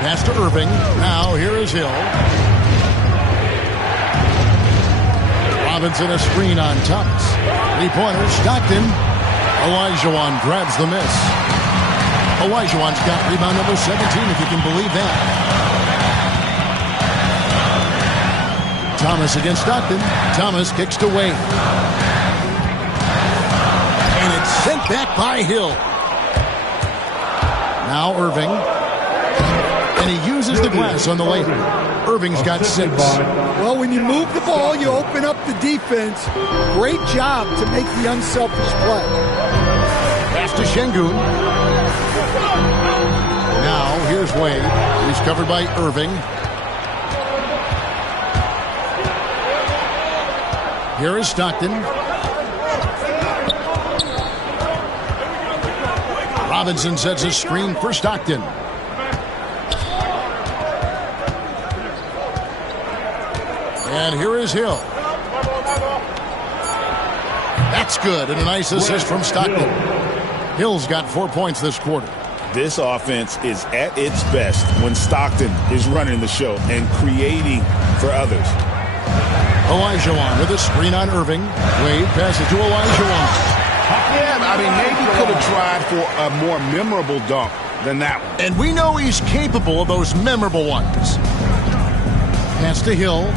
Pass to Irving. Now here is Hill. Robinson a screen on Thomas. Three-pointer, Stockton. Olajuwon grabs the miss. Olajuwon's got rebound number 17, if you can believe that. Thomas against Stockton. Thomas kicks to Wade. And it's sent back by Hill. Now Irving. And he uses the glass on the layup. Irving's got 6. Well, when you move the ball, you open up the defense. Great job to make the unselfish play. Pass to Şengün. Now, here's Wade. He's covered by Irving. Here is Stockton. Robinson sets a screen for Stockton. And here is Hill. That's good, and a nice assist from Stockton. Hill's got 4 points this quarter. This offense is at its best when Stockton is running the show and creating for others. Olajuwon with a screen on Irving. Wade passes to Olajuwon. Yeah, I mean, maybe could have tried for a more memorable dunk than that one. And we know he's capable of those memorable ones. Pass to Hill.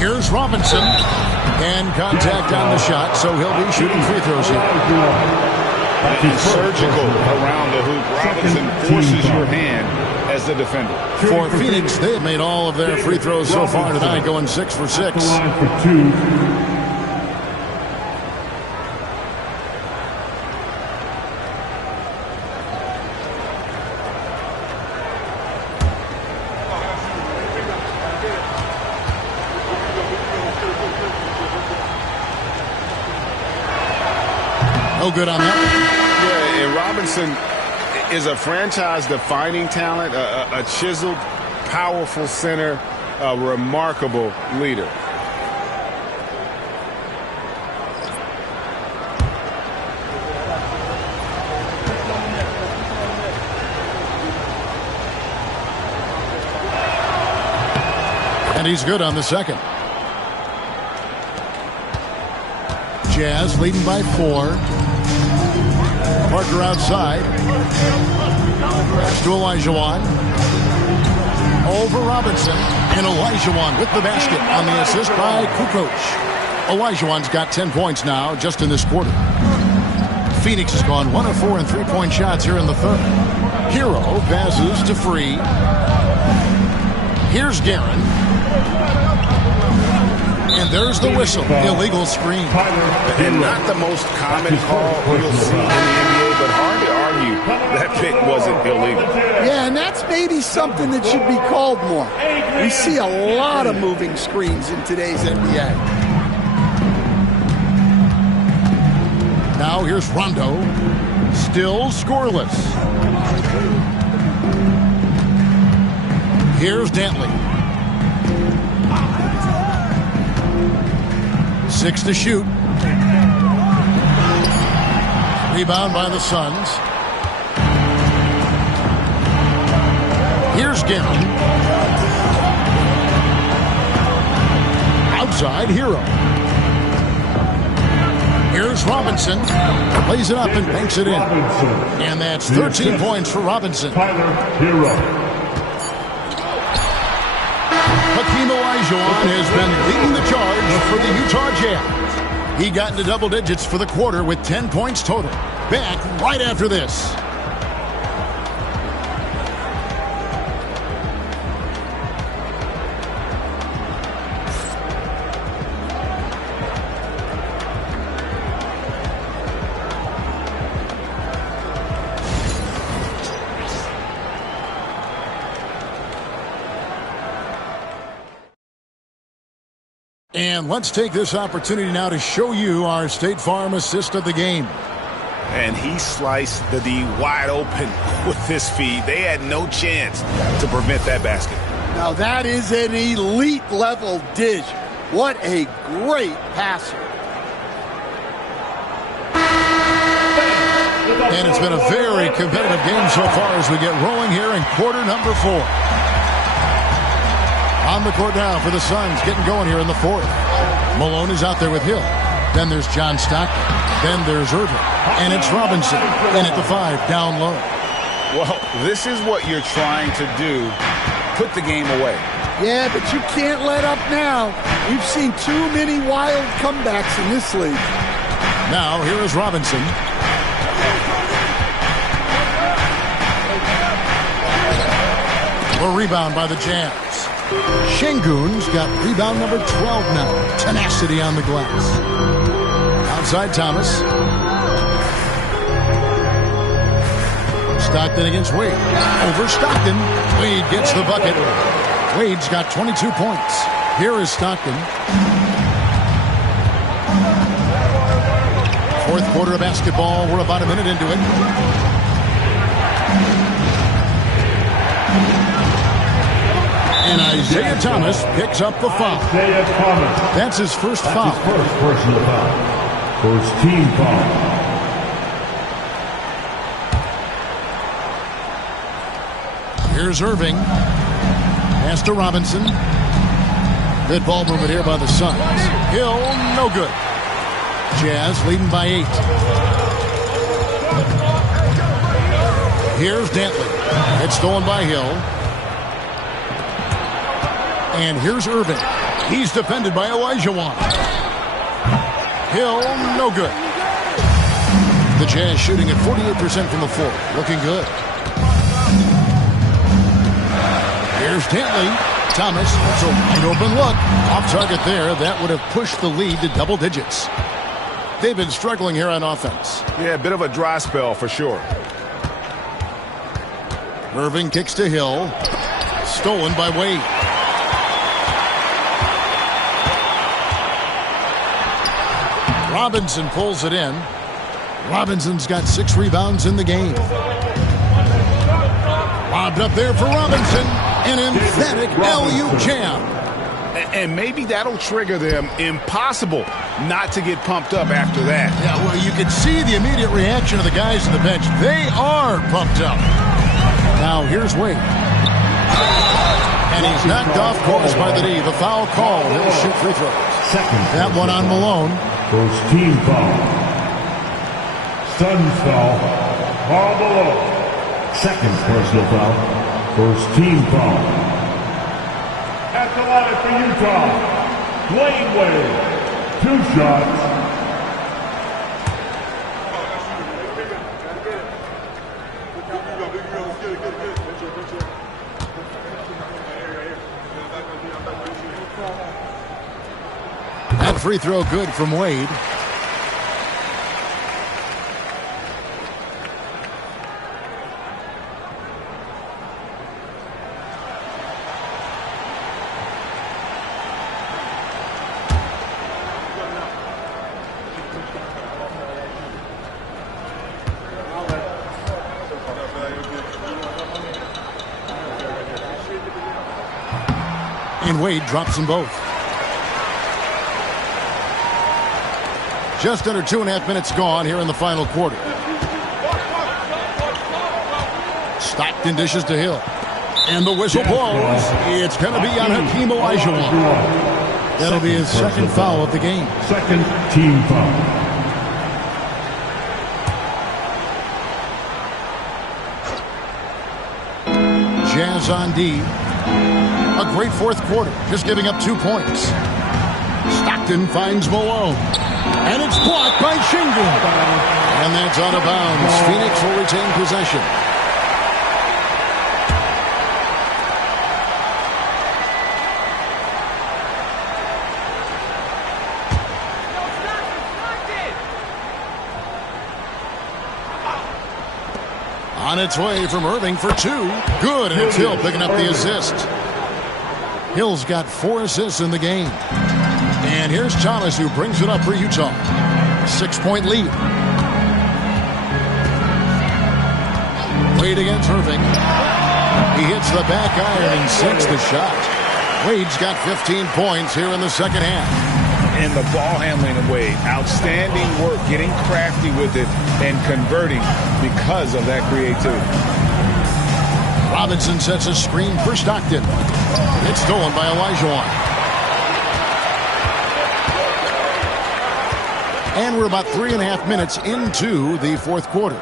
Here's Robinson. And contact on the shot, so he'll be shooting free throws here. He's surgical around the hoop. Robinson forces your hand as the defender. For Phoenix, they've made all of their free throws so far tonight, going 6 for 6. No good on that. Yeah, and Robinson is a franchise-defining talent, a chiseled, powerful center, a remarkable leader. And he's good on the second. Jazz leading by 4. Parker outside. Pass to Olajuwon. Over Robinson. And Olajuwon with the basket on the assist by Kukoc. Olajuwon's got 10 points now just in this quarter. Phoenix has gone 1 of 4 in three-point shots here in the third. Hero passes to Free. Here's Guerin. And there's the whistle. Illegal screen. And not the most common call you'll see in the NBA, but hard to argue that pick wasn't illegal. Yeah, and that's maybe something that should be called more. We see a lot of moving screens in today's NBA. Now here's Rondo. Still scoreless. Here's Dantley. 6 to shoot. Rebound by the Suns. Here's Guerin. Outside, Hero. Here's Robinson. Plays it up and banks it in. And that's 13 points for Robinson. Hero. Hakeem Olajuwon has been leading the charge for the Utah Jazz. He got into double digits for the quarter with 10 points total. Back right after this. And let's take this opportunity now to show you our State Farm assist of the game. And he sliced the D wide open with his feed. They had no chance to prevent that basket. Now that is an elite level dish. What a great passer. And it's been a very competitive game so far as we get rolling here in quarter number 4. On the court now for the Suns, getting going here in the 4th. Malone is out there with Hill. Then there's John Stockton. Then there's Irving. And it's Robinson. And at the 5, down low. Well, this is what you're trying to do. Put the game away. Yeah, but you can't let up now. We've seen too many wild comebacks in this league. Now, here is Robinson. A rebound by the Jazz. Şengün's got rebound number 12 now. Tenacity on the glass. Outside Thomas. Stockton against Wade. Over Stockton. Wade gets the bucket. Wade's got 22 points. Here is Stockton. 4th quarter of basketball. We're about a minute into it. And Isaiah Thomas picks up the foul. Isaiah Thomas. That's his first foul. His first personal foul. First team foul. Here's Irving. Pass to Robinson. Good ball movement here by the Suns. Hill, no good. Jazz leading by 8. Here's Dantley. It's stolen by Hill. And here's Irving. He's defended by Olajuwon. Hill, no good. The Jazz shooting at 48% from the floor. Looking good. Here's Dantley. Thomas, it's a wide open look. Off target there. That would have pushed the lead to double digits. They've been struggling here on offense. Yeah, a bit of a dry spell for sure. Irving kicks to Hill. Stolen by Wade. Robinson pulls it in. Robinson's got 6 rebounds in the game. Lobbed up there for Robinson. An emphatic LU jam. And maybe that'll trigger them. Impossible not to get pumped up after that. Yeah, well, you can see the immediate reaction of the guys on the bench. They are pumped up. Now, here's Wade. And he's knocked off course by the D. The foul call. He'll shoot free throws. That one on Malone. First team foul. Suns foul. Karl Malone. Second personal foul. First team foul. At the line for Utah, Dwayne Wade. 2 shots. That free throw good from Wade. And Wade drops them both. Just under 2.5 minutes gone here in the final quarter. Stockton dishes to Hill. And the whistle blows. It's going to be on Hakeem Olajuwon. That'll be his second foul of the game. Second team foul. Jazz on D. A great 4th quarter, just giving up 2 points. Stockton finds Malone. And it's blocked by Şengün. And that's out of bounds. Phoenix will retain possession. On its way from Irving for 2. Good, and it's Hill picking up the assist. Hill's got 4 assists in the game. And here's Thomas, who brings it up for Utah. 6-point lead. Wade against Irving. He hits the back iron and sinks the shot. Wade's got 15 points here in the second half. And the ball handling of Wade, outstanding work, getting crafty with it and converting because of that creativity. Robinson sets a screen for Stockton. It's stolen by Elijah. And we're about 3.5 minutes into the fourth quarter.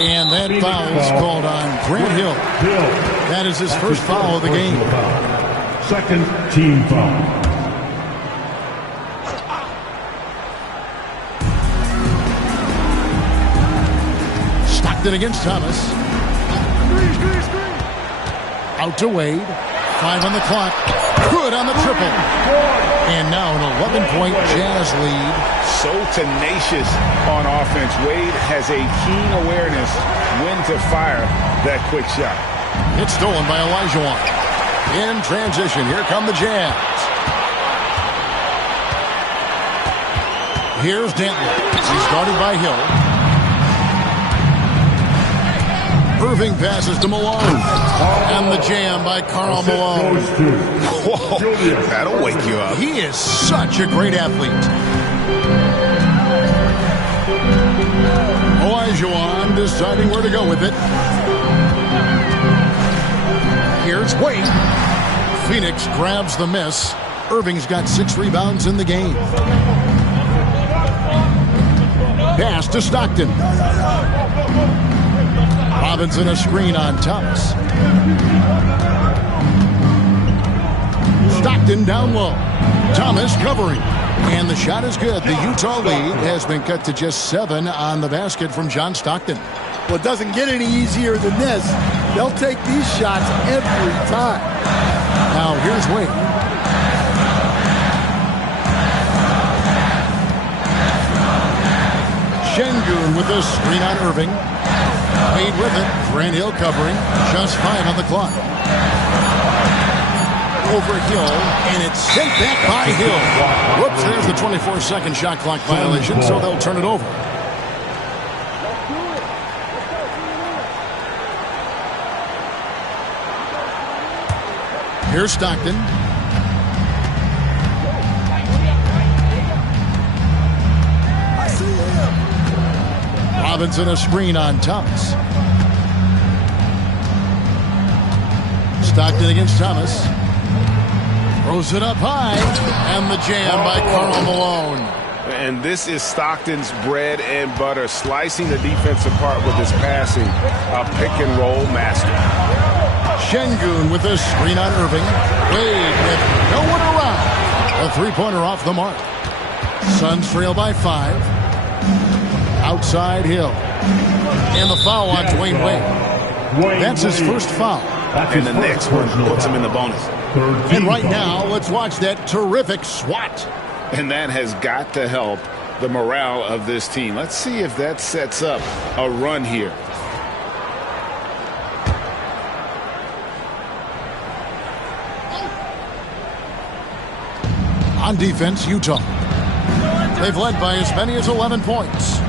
And that foul is called on Grant Hill. That is his first foul of the game. Second team foul. Stockton against Thomas. Out to Wade. 5 on the clock. Good on the triple. And now an 11-point Jazz lead. So tenacious on offense. Wade has a keen awareness when to fire that quick shot. It's stolen by Elijah. In transition, here come the Jazz. Here's Dantley. He's guarded by Hill. Irving passes to Malone. And the jam by Karl Malone. Whoa, that'll wake you up. He is such a great athlete. Olajuwon deciding where to go with it. Here's Wade. Phoenix grabs the miss. Irving's got 6 rebounds in the game. Pass to Stockton. Robinson a screen on Thomas. Stockton down low. Thomas covering. And the shot is good. The Utah lead has been cut to just 7 on the basket from John Stockton. Well, it doesn't get any easier than this. They'll take these shots every time. Now here's Wade. Şengün with the screen on Irving. Wade with it. Grant Hill covering. Just 5 on the clock. Over Hill, and it's sent back by Hill. Whoops, there's the 24-second shot clock violation, so they'll turn it over. Here's Stockton. Robinson a screen on Thomas. Stockton against Thomas. Throws it up high. And the jam by Karl Malone. And this is Stockton's bread and butter, slicing the defense apart with his passing. A pick-and-roll master. Şengün with a screen on Irving. Wade with no one around. A three-pointer off the mark. Suns trail by 5. Outside Hill. And the foul on Dwayne Wade. That's his first foul. And the next one puts him in the bonus. And right now, let's watch that terrific swat. And that has got to help the morale of this team. Let's see if that sets up a run here. On defense, Utah. They've led by as many as 11 points.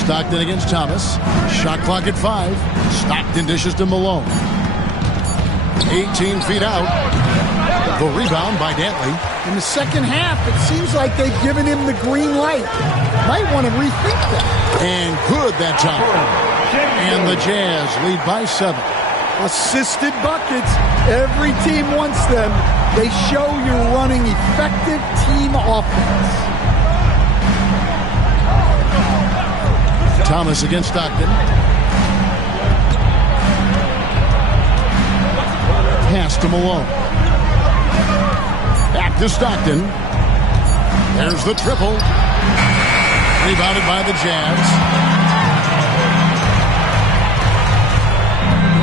Stockton against Thomas. Shot clock at 5. Stockton dishes to Malone. 18 feet out. The rebound by Dantley. In the second half, it seems like they've given him the green light. Might want to rethink that. And good that time. And the Jazz lead by 7. Assisted buckets. Every team wants them. They show you're running effective team offense. Thomas against Stockton. Pass to Malone. Back to Stockton. There's the triple. Rebounded by the Jazz.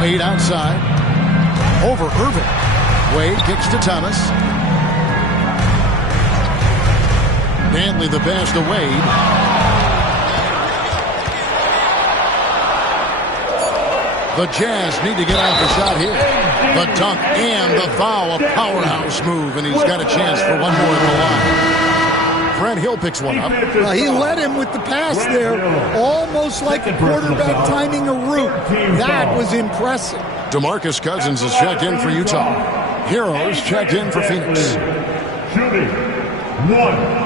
Wade outside. Over Irving. Wade kicks to Thomas. Dantley the pass to Wade. The Jazz need to get off a shot here. The dunk and the foul, a powerhouse move, and he's got a chance for one more at the line. Brent Hill picks one up. He led him with the pass there, almost like a quarterback timing a route. That was impressive. DeMarcus Cousins is checked in for Utah. Heroes checked in for Phoenix. Shooting 1.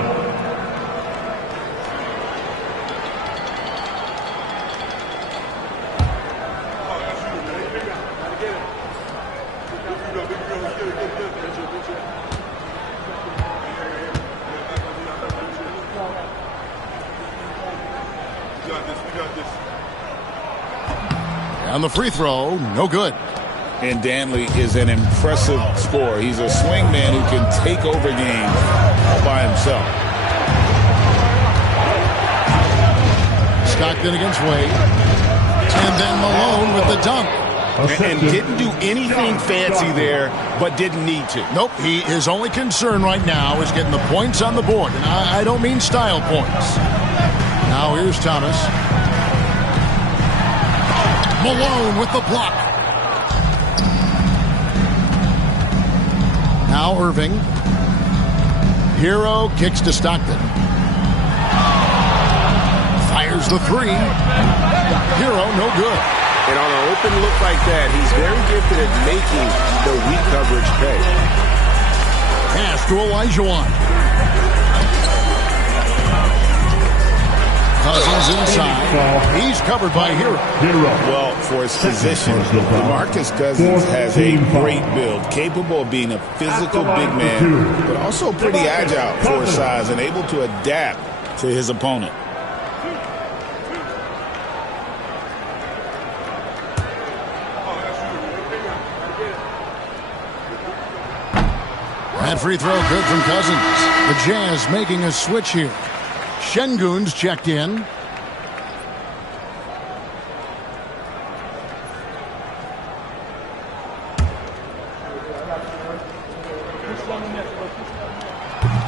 On the free throw, no good. And Danley is an impressive scorer. He's a swing man who can take over games all by himself. Stockton against Wade. And then Malone with the dunk. And didn't do anything fancy there, but didn't need to. Nope, his only concern right now is getting the points on the board. And I don't mean style points. Now here's Thomas. Malone with the block. Now Irving. Hero kicks to Stockton. Fires the three. Hero, no good. And on an open look like that, he's very gifted at making the weak coverage pay. Pass to Olajuwon. Cousins inside. He's covered by Hero. Well, for his position, DeMarcus Cousins has a great build, capable of being a physical big man, but also pretty agile for his size and able to adapt to his opponent. That free throw good from Cousins. The Jazz making a switch here. Şengün's checked in.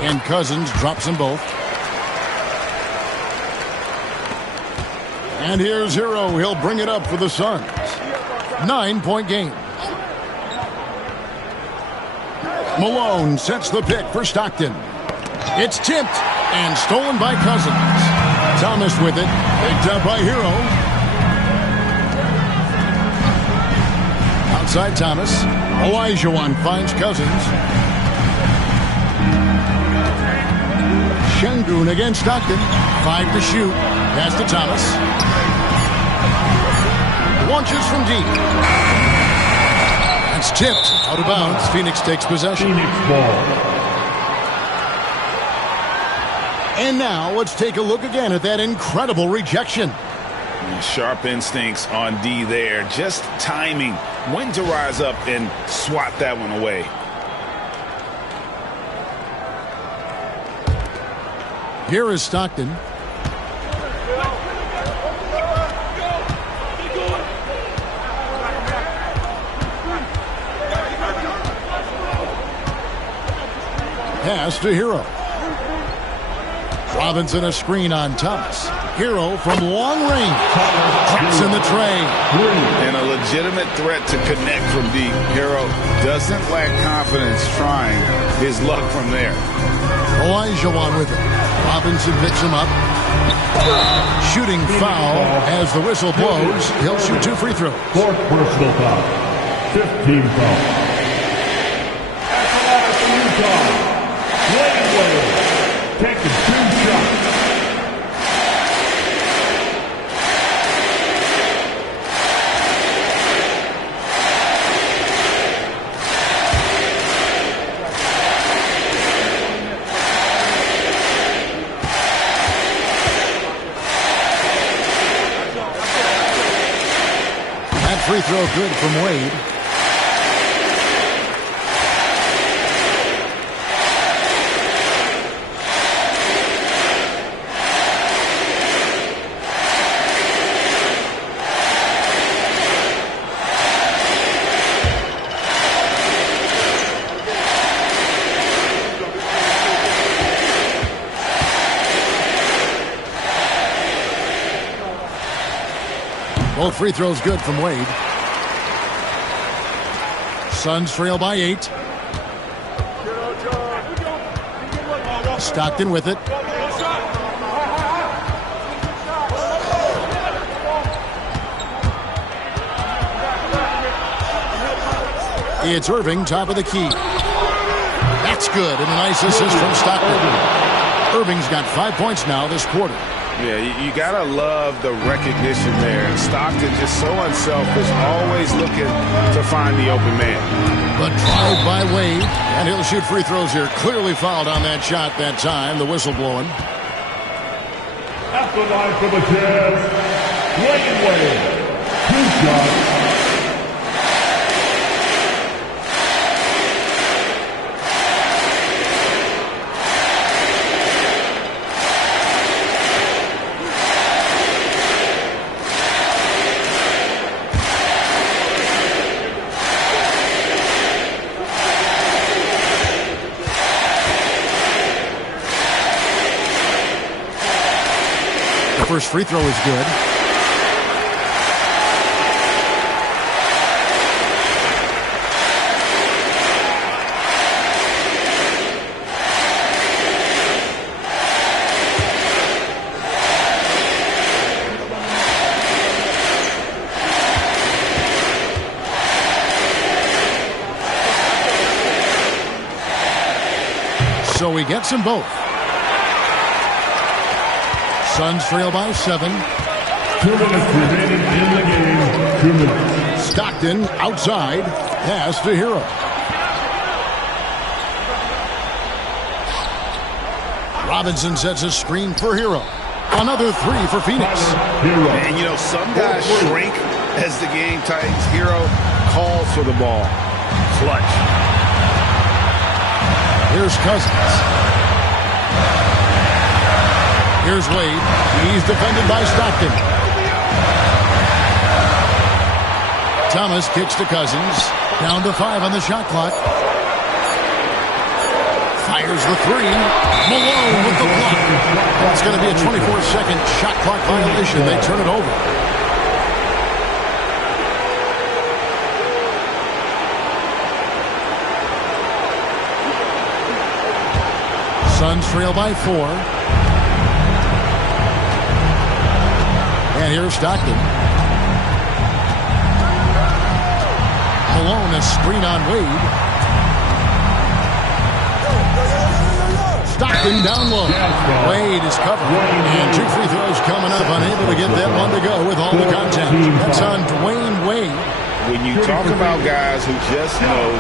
And Cousins drops them both. And here's Hero. He'll bring it up for the Suns. 9-point game. Malone sets the pick for Stockton. It's tipped and stolen by Cousins. Thomas with it. Picked up by Hero. Outside Thomas. Olajuwon finds Cousins. Şengün against Stockton. 5 to shoot. Pass to Thomas. Launches from deep. That's tipped. Out of bounds. Phoenix takes possession. Phoenix ball. And now let's take a look again at that incredible rejection. Sharp instincts on D there. Just timing. When to rise up and swat that one away. Here is Stockton. Pass to Hero. Robinson a screen on Thomas. Hero from long range. Drops in the tray. And a legitimate threat to connect from deep. Hero doesn't lack confidence trying his luck from there. Olajuwon with it. Robinson picks him up. Shooting foul as the whistle blows. He'll shoot 2 free throws. 4th personal foul. 15 foul. That's a lot for Utah. Taking 2 shots. That free throw good from Wade. Both free throws good from Wade. Suns trail by 8. Stockton with it. It's Irving, top of the key. That's good, and a nice assist from Stockton. Irving's got 5 points now this quarter. Yeah, you got to love the recognition there. And Stockton just so unselfish, always looking to find the open man. But drive by Wade, and he'll shoot free throws here. Clearly fouled on that shot that time. The whistle blowing. At the line for the Jazz, Wade. 2 shots. First free throw is good. So he gets them both. Suns trail by 7. 2 minutes remaining in the game. 2 minutes. Stockton outside. Pass to Hero. Robinson sets a screen for Hero. Another 3 for Phoenix. And you know, some guys shrink as the game tightens. Hero calls for the ball. Clutch. Here's Cousins. Here's Wade. He's defended by Stockton. Thomas kicks to Cousins. Down to 5 on the shot clock. Fires the 3. Malone with the block. That's going to be a 24-second shot clock violation. They turn it over. Suns trail by 4. And here's Stockton. Malone, a screen on Wade. Stockton down low. Wade is covered. And 2 free throws coming up. Unable to get that one to go with all the contact. That's on Dwayne Wade. When you talk about guys who just know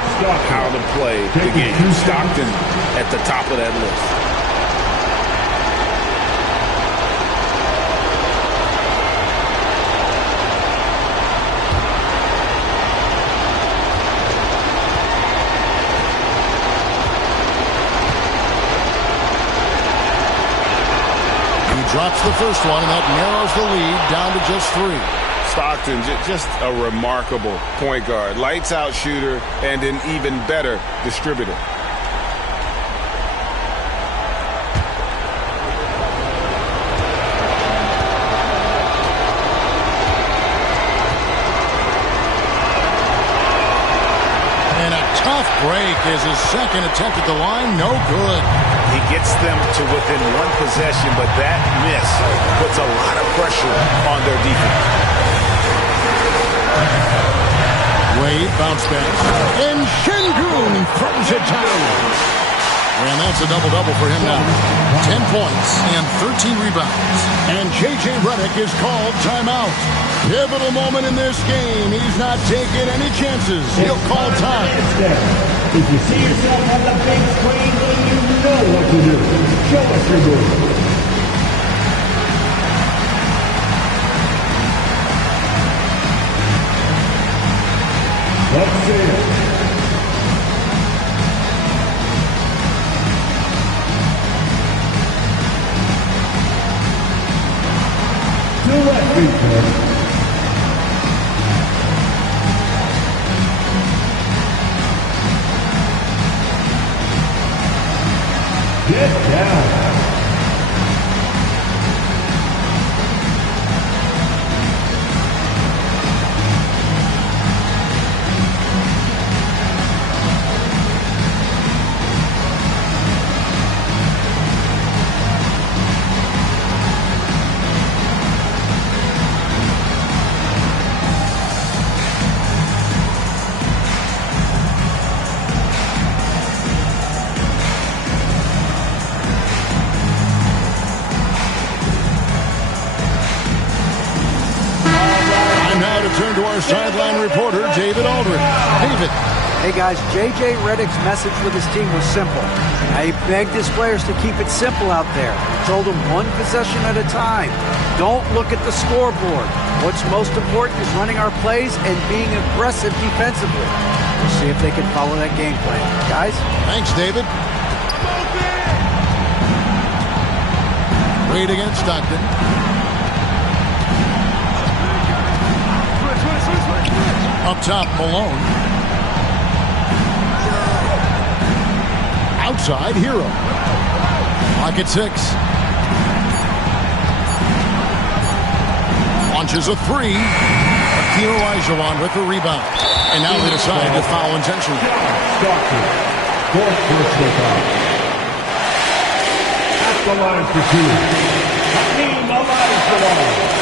how to play the game, Stockton at the top of that list. Drops the first one, and that narrows the lead down to just 3. Stockton, just a remarkable point guard. Lights out shooter and an even better distributor. And a tough break is his second attempt at the line. No good. He gets them to within 1 possession, but that miss puts a lot of pressure on their defense. Wade bounce back. And Şengün throws it down. And that's a double-double for him now. 10 points and 13 rebounds. And J.J. Redick is called timeout. Pivotal moment in this game. He's not taking any chances. He'll call time. If you see yourself on the big screen, then you know what to do. Show us your move. Let's see it. To left feet. Get down. turn to our sideline reporter, David Aldridge. David. Hey guys, J.J. Redick's message with his team was simple. He begged his players to keep it simple out there. Told them one possession at a time. Don't look at the scoreboard. What's most important is running our plays and being aggressive defensively. We'll see if they can follow that game plan. Guys? Thanks, David. Wade against Stockton. Up top, Malone. Outside, Hero. Pocket 6. Launches a 3. Akil Olajuwon with the rebound. And now they decide to foul intentionally. Fourth personal foul. At the line for 2. Hakeem Olajuwon.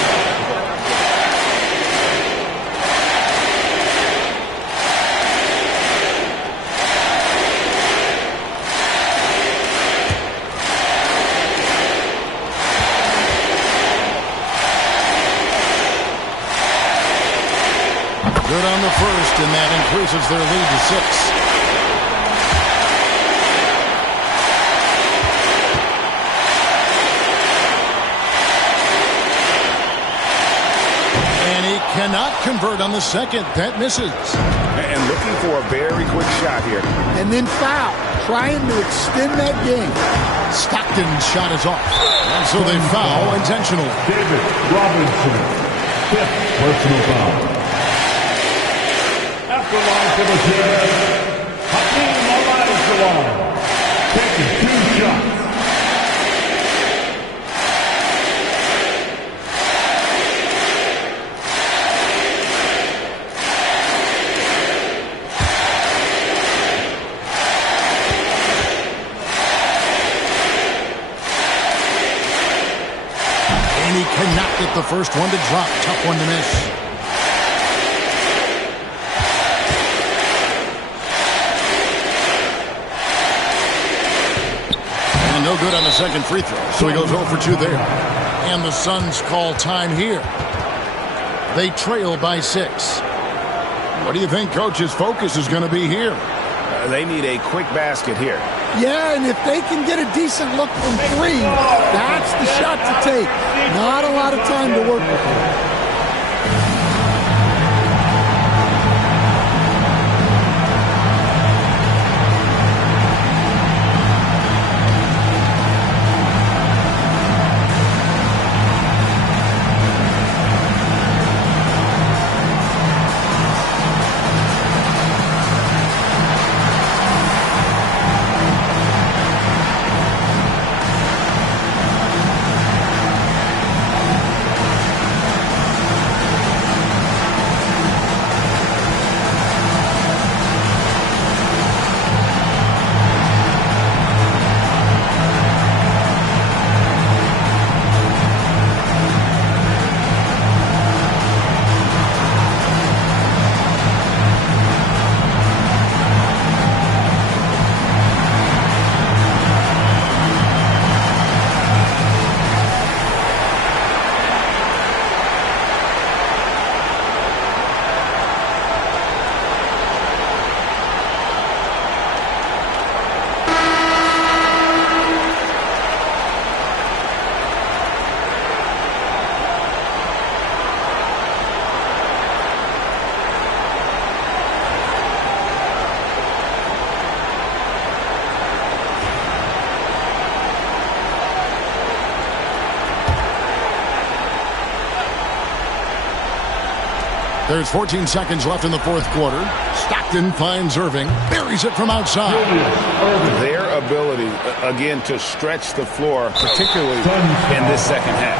Good on the first, and that increases their lead to 6. And he cannot convert on the second. That misses. And looking for a very quick shot here. And then foul, trying to extend that game. Stockton's shot is off. And so they foul intentionally. David Robinson, fifth personal foul. After line for the team, Hakeem Olajuwon, taking 2 shots. And he cannot get the first one to drop. Tough one to miss. No good on the second free throw, so he goes 0 for 2 there. And the Suns call time here. They trail by 6. What do you think Coach's focus is going to be here? They need a quick basket here. Yeah, and if they can get a decent look from 3, that's the shot to take. Not a lot of time to work with. There's 14 seconds left in the fourth quarter. Stockton finds Irving, buries it from outside. Their ability, again, to stretch the floor, particularly in this second half.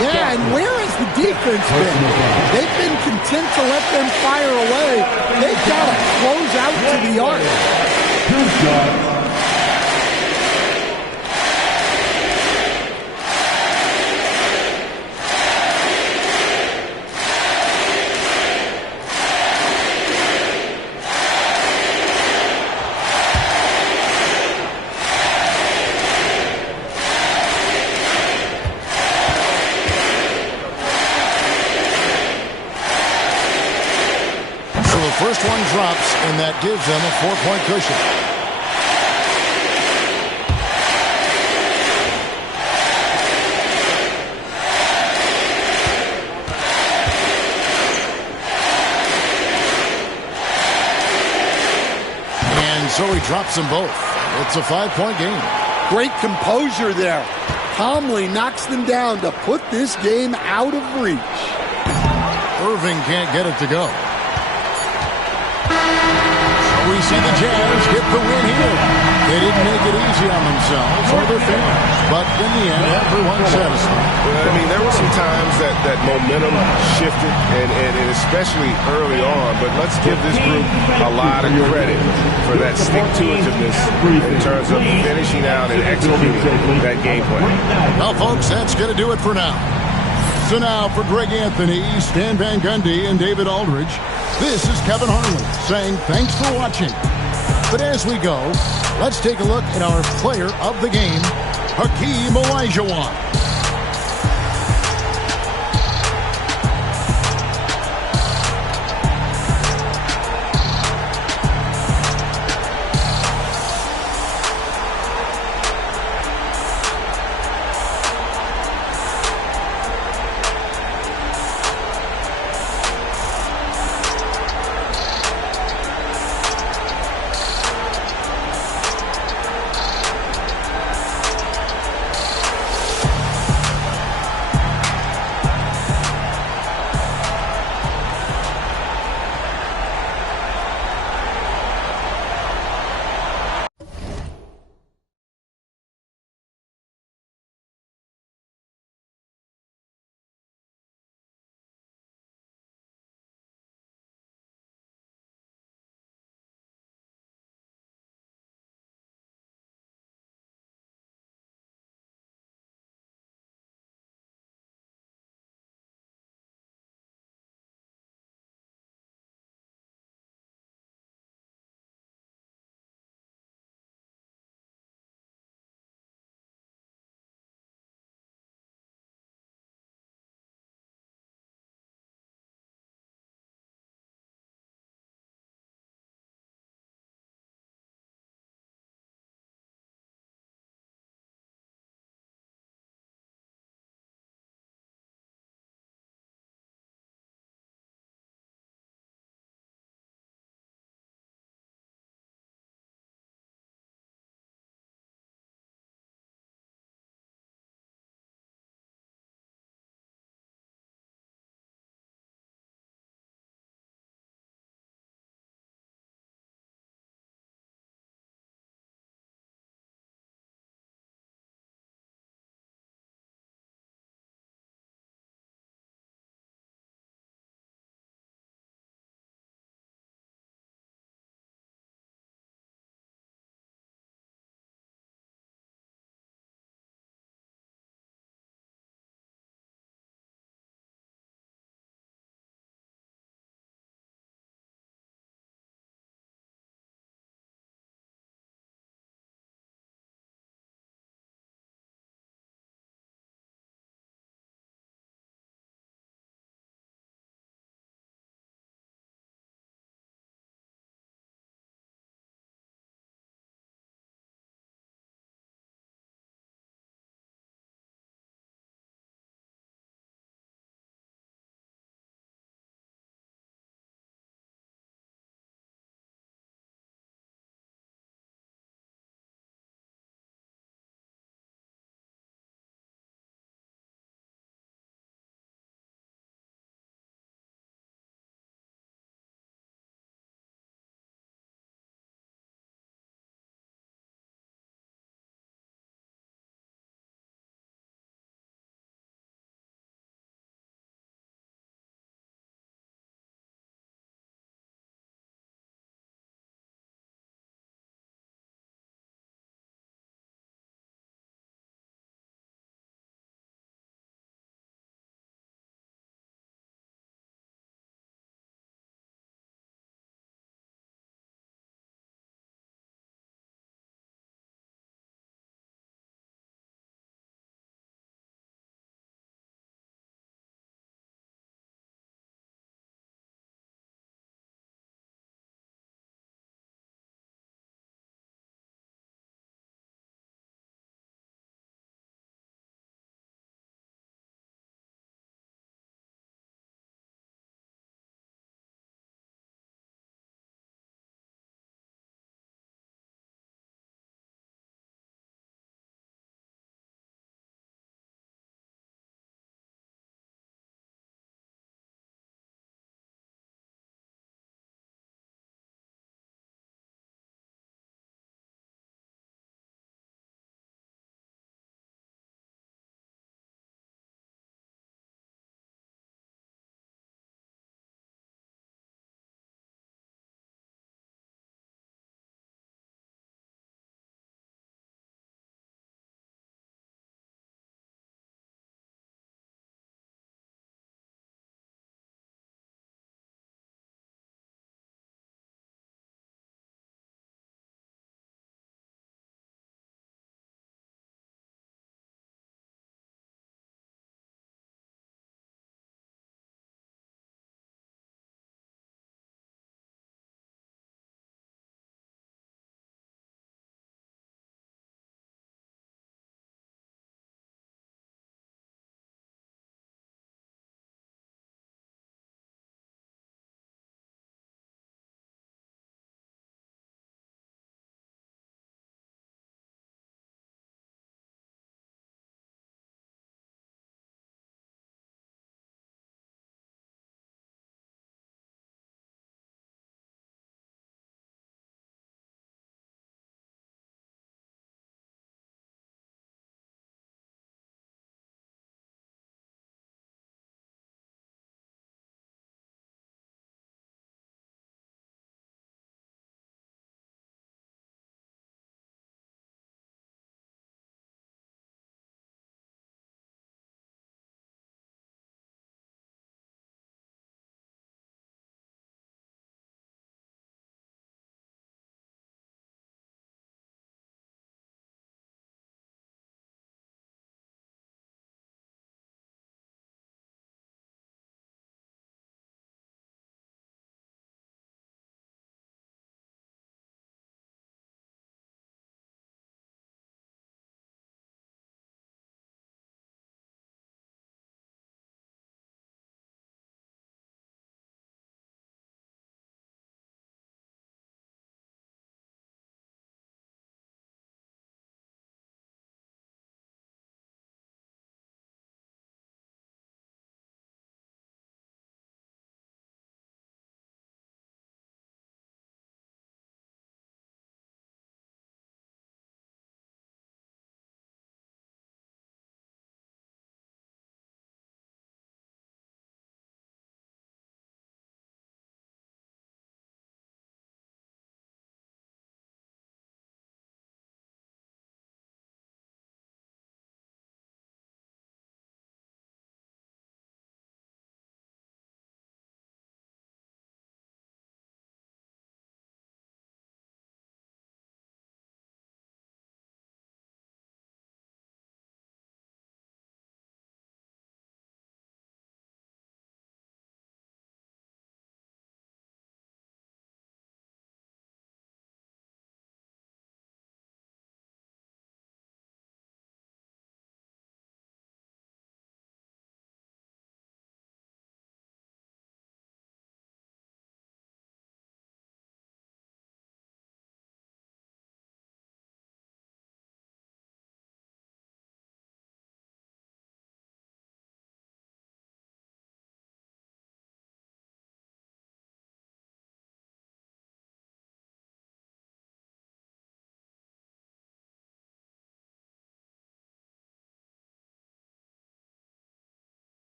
Yeah, and where has the defense been? They've been content to let them fire away. They've got to close out to the arc. Good shot. first one drops, and that gives them a 4-point cushion. And so he drops them both. It's a 5-point game. Great composure there. Calmly knocks them down to put this game out of reach. Irving can't get it to go. So we see the Jazz get the win here. They didn't make it easy on themselves or their fans, but in the end, everyone's satisfied. Well, I mean, there were some times that momentum shifted, and especially early on, but let's give this group a lot of credit for that stick-to-itiveness in terms of finishing out and executing that game plan. Well, folks, that's going to do it for now. So now for Greg Anthony, Stan Van Gundy, and David Aldridge, this is Kevin Harlan saying thanks for watching. But as we go, let's take a look at our player of the game, Hakeem Olajuwon.